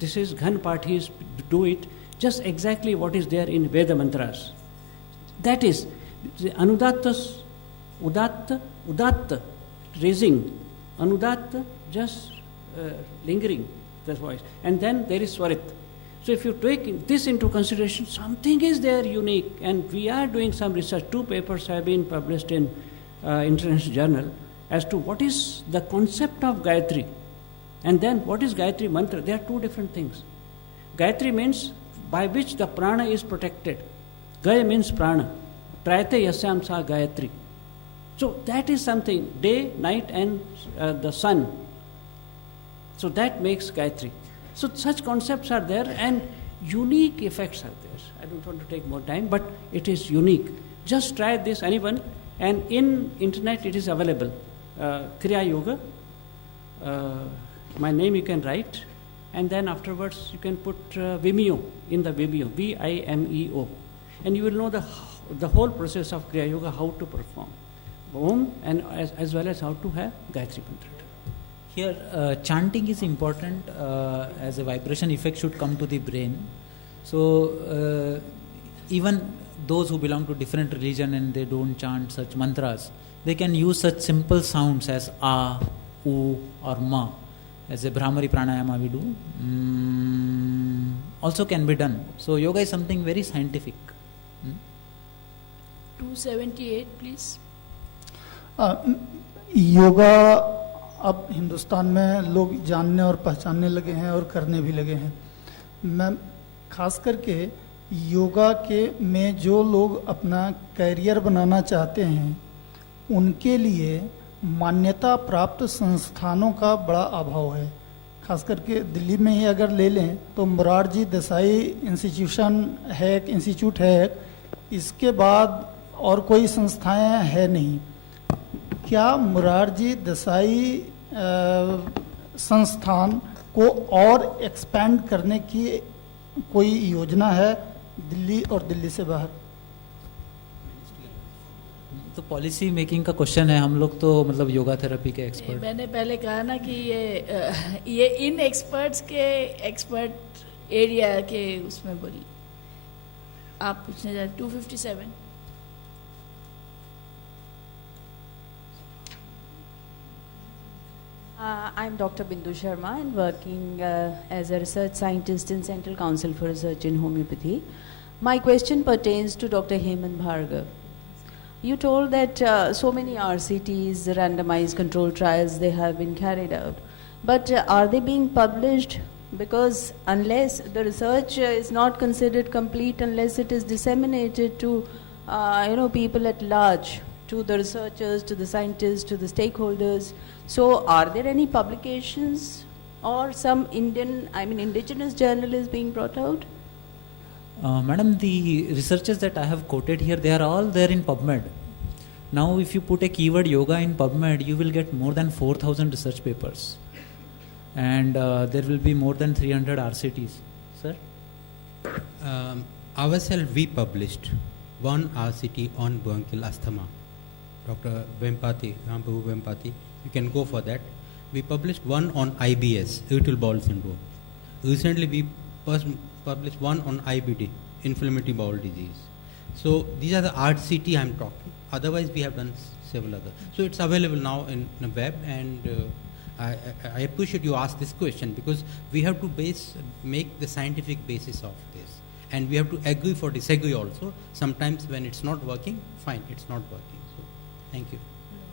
This is Ghan Pathis do it just exactly what is there in Veda mantras. That is the Anudattas, Udatta, raising, Anudatta, just lingering the voice. And then there is Swarit. So if you take this into consideration, something is there unique, and we are doing some research. 2 papers have been published in International Journal as to what is the concept of Gayatri, and then what is Gayatri Mantra. They are 2 different things. Gayatri means by which the prana is protected. Gaya means prana. Trayate yasyam sa Gayatri. So that is something, day, night, and the sun. So that makes Gayatri. So such concepts are there, and unique effects are there. I don't want to take more time, but it is unique. Just try this, anyone, and in internet it is available. Kriya Yoga. My name you can write, and then afterwards you can put Vimeo in the Vimeo, Vimeo, and you will know the whole process of Kriya Yoga, how to perform Om, and as well as how to have Gayatri Mantra. Here, chanting is important as a vibration effect should come to the brain. So, even those who belong to different religion and they don't chant such mantras, they can use such simple sounds as A, U or Ma. As a Brahmari pranayama we do, also can be done. So, yoga is something very scientific. 278, please. Yoga अब हिंदुस्तान में लोग जानने और पहचानने लगे हैं और करने भी लगे हैं. मैं खास करके योगा के में जो लोग अपना कैरियर बनाना चाहते हैं उनके लिए मान्यता प्राप्त संस्थानों का बड़ा अभाव है. खास करके दिल्ली में ही अगर ले लें तो मुरारजी देसाई इंस्टीट्यूशन है, एक इंस्टीट्यूट है, इसके बाद और कोई संस्थाएं है नहीं। क्या मुरारजी देसाई संस्थान को और एक्सपेंड करने की कोई योजना है दिल्ली और दिल्ली से बाहर? तो पॉलिसी मेकिंग का क्वेश्चन है, हम लोग तो मतलब योगा थेरेपी के एक्सपर्ट। मैंने पहले कहा ना कि ये इन एक्सपर्ट्स के एक्सपर्ट एरिया के उसमें बोली। आप पूछने जाए 257। I'm Dr. Bindu Sharma and working as a research scientist in Central Council for Research in Homeopathy. My question pertains to Dr. Hemant Bhargav. You told that so many RCTs, randomized control trials, they have been carried out. But are they being published? Because unless the research is not considered complete, unless it is disseminated to people at large, to the researchers, to the scientists, to the stakeholders. So are there any publications or some indigenous journal is being brought out? Madam, the researches that I have quoted here, they are all there in PubMed. Now, if you put a keyword yoga in PubMed, you will get more than 4,000 research papers. And there will be more than 300 RCTs. Sir? Ourselves, we published one RCT on bronchial asthma. Dr. Vempati, Ramprabhu Vempati, you can go for that. We published one on IBS, irritable bowel syndrome. Recently, we published one on IBD, inflammatory bowel disease. So these are the RCT I'm talking. Otherwise, we have done several other. So it's available now in the web, and I appreciate you asked this question, because we have to make the scientific basis of this, and we have to agree for disagree also. Sometimes when it's not working, fine, it's not working. So thank you.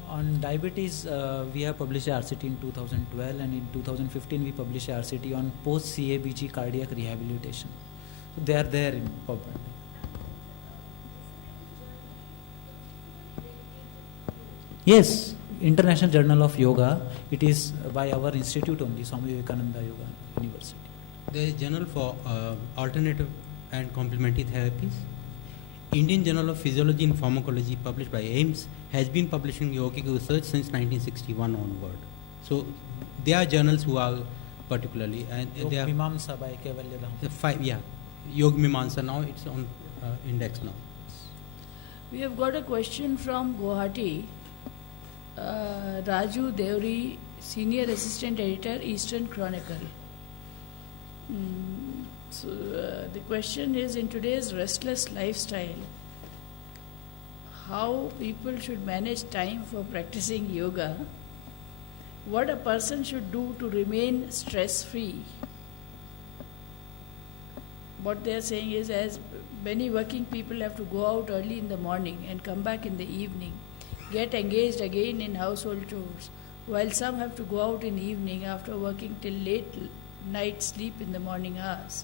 On diabetes, we have published a RCT in 2012, and in 2015 we published a RCT on post-CABG cardiac rehabilitation. So they are there in PubMed. Yes, International Journal of Yoga. It is by our institute only, Swami Vivekananda Yoga University. There is Journal for Alternative and Complementary Therapies. Indian Journal of Physiology and Pharmacology, published by AIMS, has been publishing yogic research since 1961 onward. So there are journals who are particularly, and they are Mimamsa by Kaivalya Dham. Yog Mimamsa, now it's on index now. We have got a question from Guwahati. Raju Deori, Senior Assistant Editor, Eastern Chronicle. So the question is, in today's restless lifestyle, how people should manage time for practicing yoga, what a person should do to remain stress-free. What they are saying is, as many working people have to go out early in the morning and come back in the evening, get engaged again in household chores, while some have to go out in the evening after working till late night, sleep in the morning hours.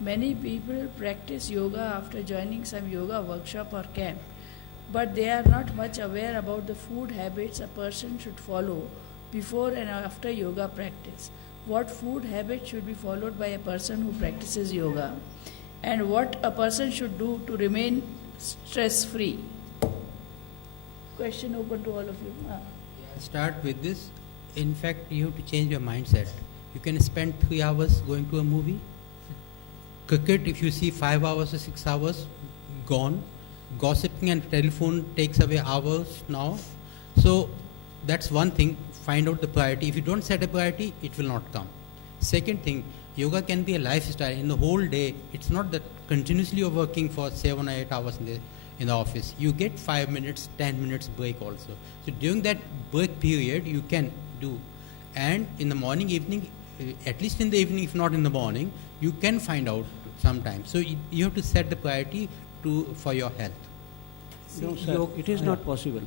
Many people practice yoga after joining some yoga workshop or camp, but they are not much aware about the food habits a person should follow before and after yoga practice. What food habits should be followed by a person who practices yoga, and what a person should do to remain stress-free? Question open to all of you. Start with this. In fact, you have to change your mindset. You can spend 3 hours going to a movie. Cricket, if you see 5 hours or 6 hours, gone. Gossiping and telephone takes away hours now. So that's one thing. Find out the priority. If you don't set a priority, it will not come. Second thing, yoga can be a lifestyle. In the whole day, it's not that continuously you're working for 7 or 8 hours in the office. You get 5 minutes, 10 minutes break also. So during that break period, you can do. And in the morning, evening, at least in the evening, if not in the morning, you can find out sometimes. So you have to set the priority for your health. No, sir, it is not possible,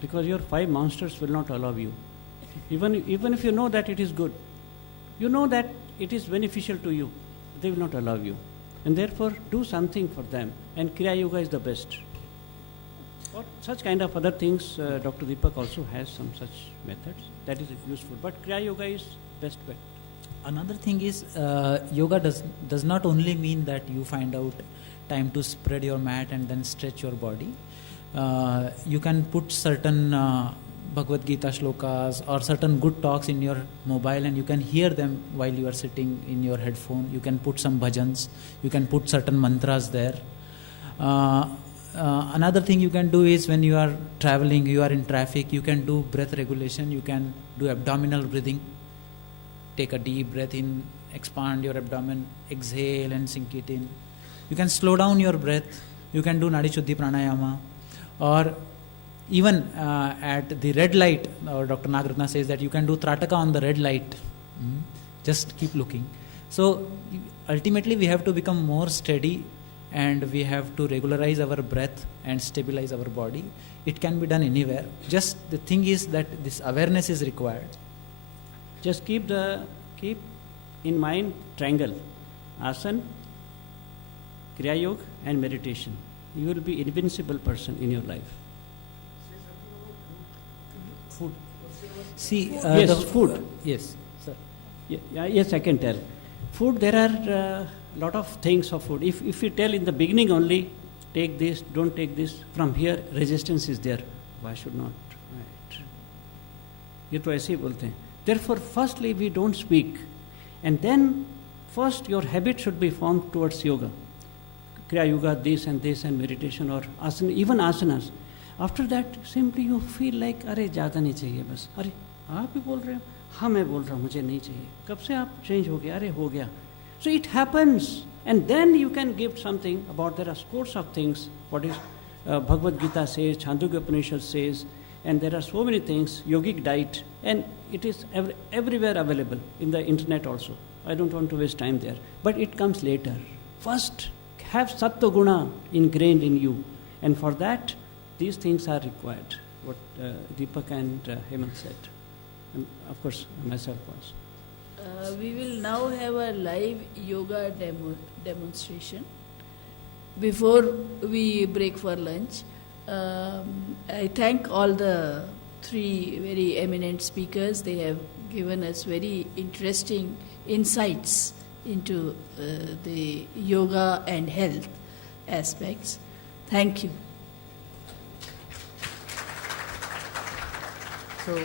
because your 5 masters will not allow you. Even if you know that it is good, you know that it is beneficial to you, they will not allow you. And therefore, do something for them. And Kriya Yoga is the best. Or such kind of other things, Dr. Deepak also has some such methods. That is useful. But Kriya Yoga is best bet. Another thing is yoga does not only mean that you find out time to spread your mat and then stretch your body. You can put certain Bhagavad Gita shlokas or certain good talks in your mobile and you can hear them while you are sitting in your headphone. You can put some bhajans, you can put certain mantras there. Another thing you can do is when you are traveling, you are in traffic, you can do breath regulation, you can do abdominal breathing. Take a deep breath in, expand your abdomen, exhale and sink it in. You can slow down your breath, you can do Nadi Shuddhi Pranayama, or even at the red light, Dr. Nagratna says that you can do Trataka on the red light. Just keep looking. So ultimately we have to become more steady and we have to regularize our breath and stabilize our body. It can be done anywhere. Just the thing is that this awareness is required. Just keep in mind triangle, asana, kriya yoga and meditation. You will be invincible person in your life. Food. See, yes, food. Yes, sir. Yes, I can tell. Food, there are lot of things of food. If you tell in the beginning only, take this, don't take this, from here resistance is there. Why should not? Right. ये तो ऐसे ही बोलते हैं. Therefore, firstly, we don't speak. And then, first, your habit should be formed towards yoga. Kriya yoga, this and meditation or asana, even asanas. After that, simply you feel like, अरे ज़्यादा नहीं चाहिए बस. अरे आप भी बोल रहे हो, हाँ मैं बोल रहा हूँ मुझे नहीं चाहिए. कब से आप change हो गया? अरे हो गया. So it happens. And then you can give something about, there are scores of things. What is Bhagavad Gita says, Chandogya Upanishad says, and there are so many things, yogic diet, and it is everywhere available in the internet also. I don't want to waste time there. But it comes later. First, have Sattva Guna ingrained in you. And for that, these things are required, what Deepak and Hemant said. And of course, myself also. We will now have a live yoga demonstration before we break for lunch. I thank all the three very eminent speakers. They have given us very interesting insights into the yoga and health aspects. Thank you. So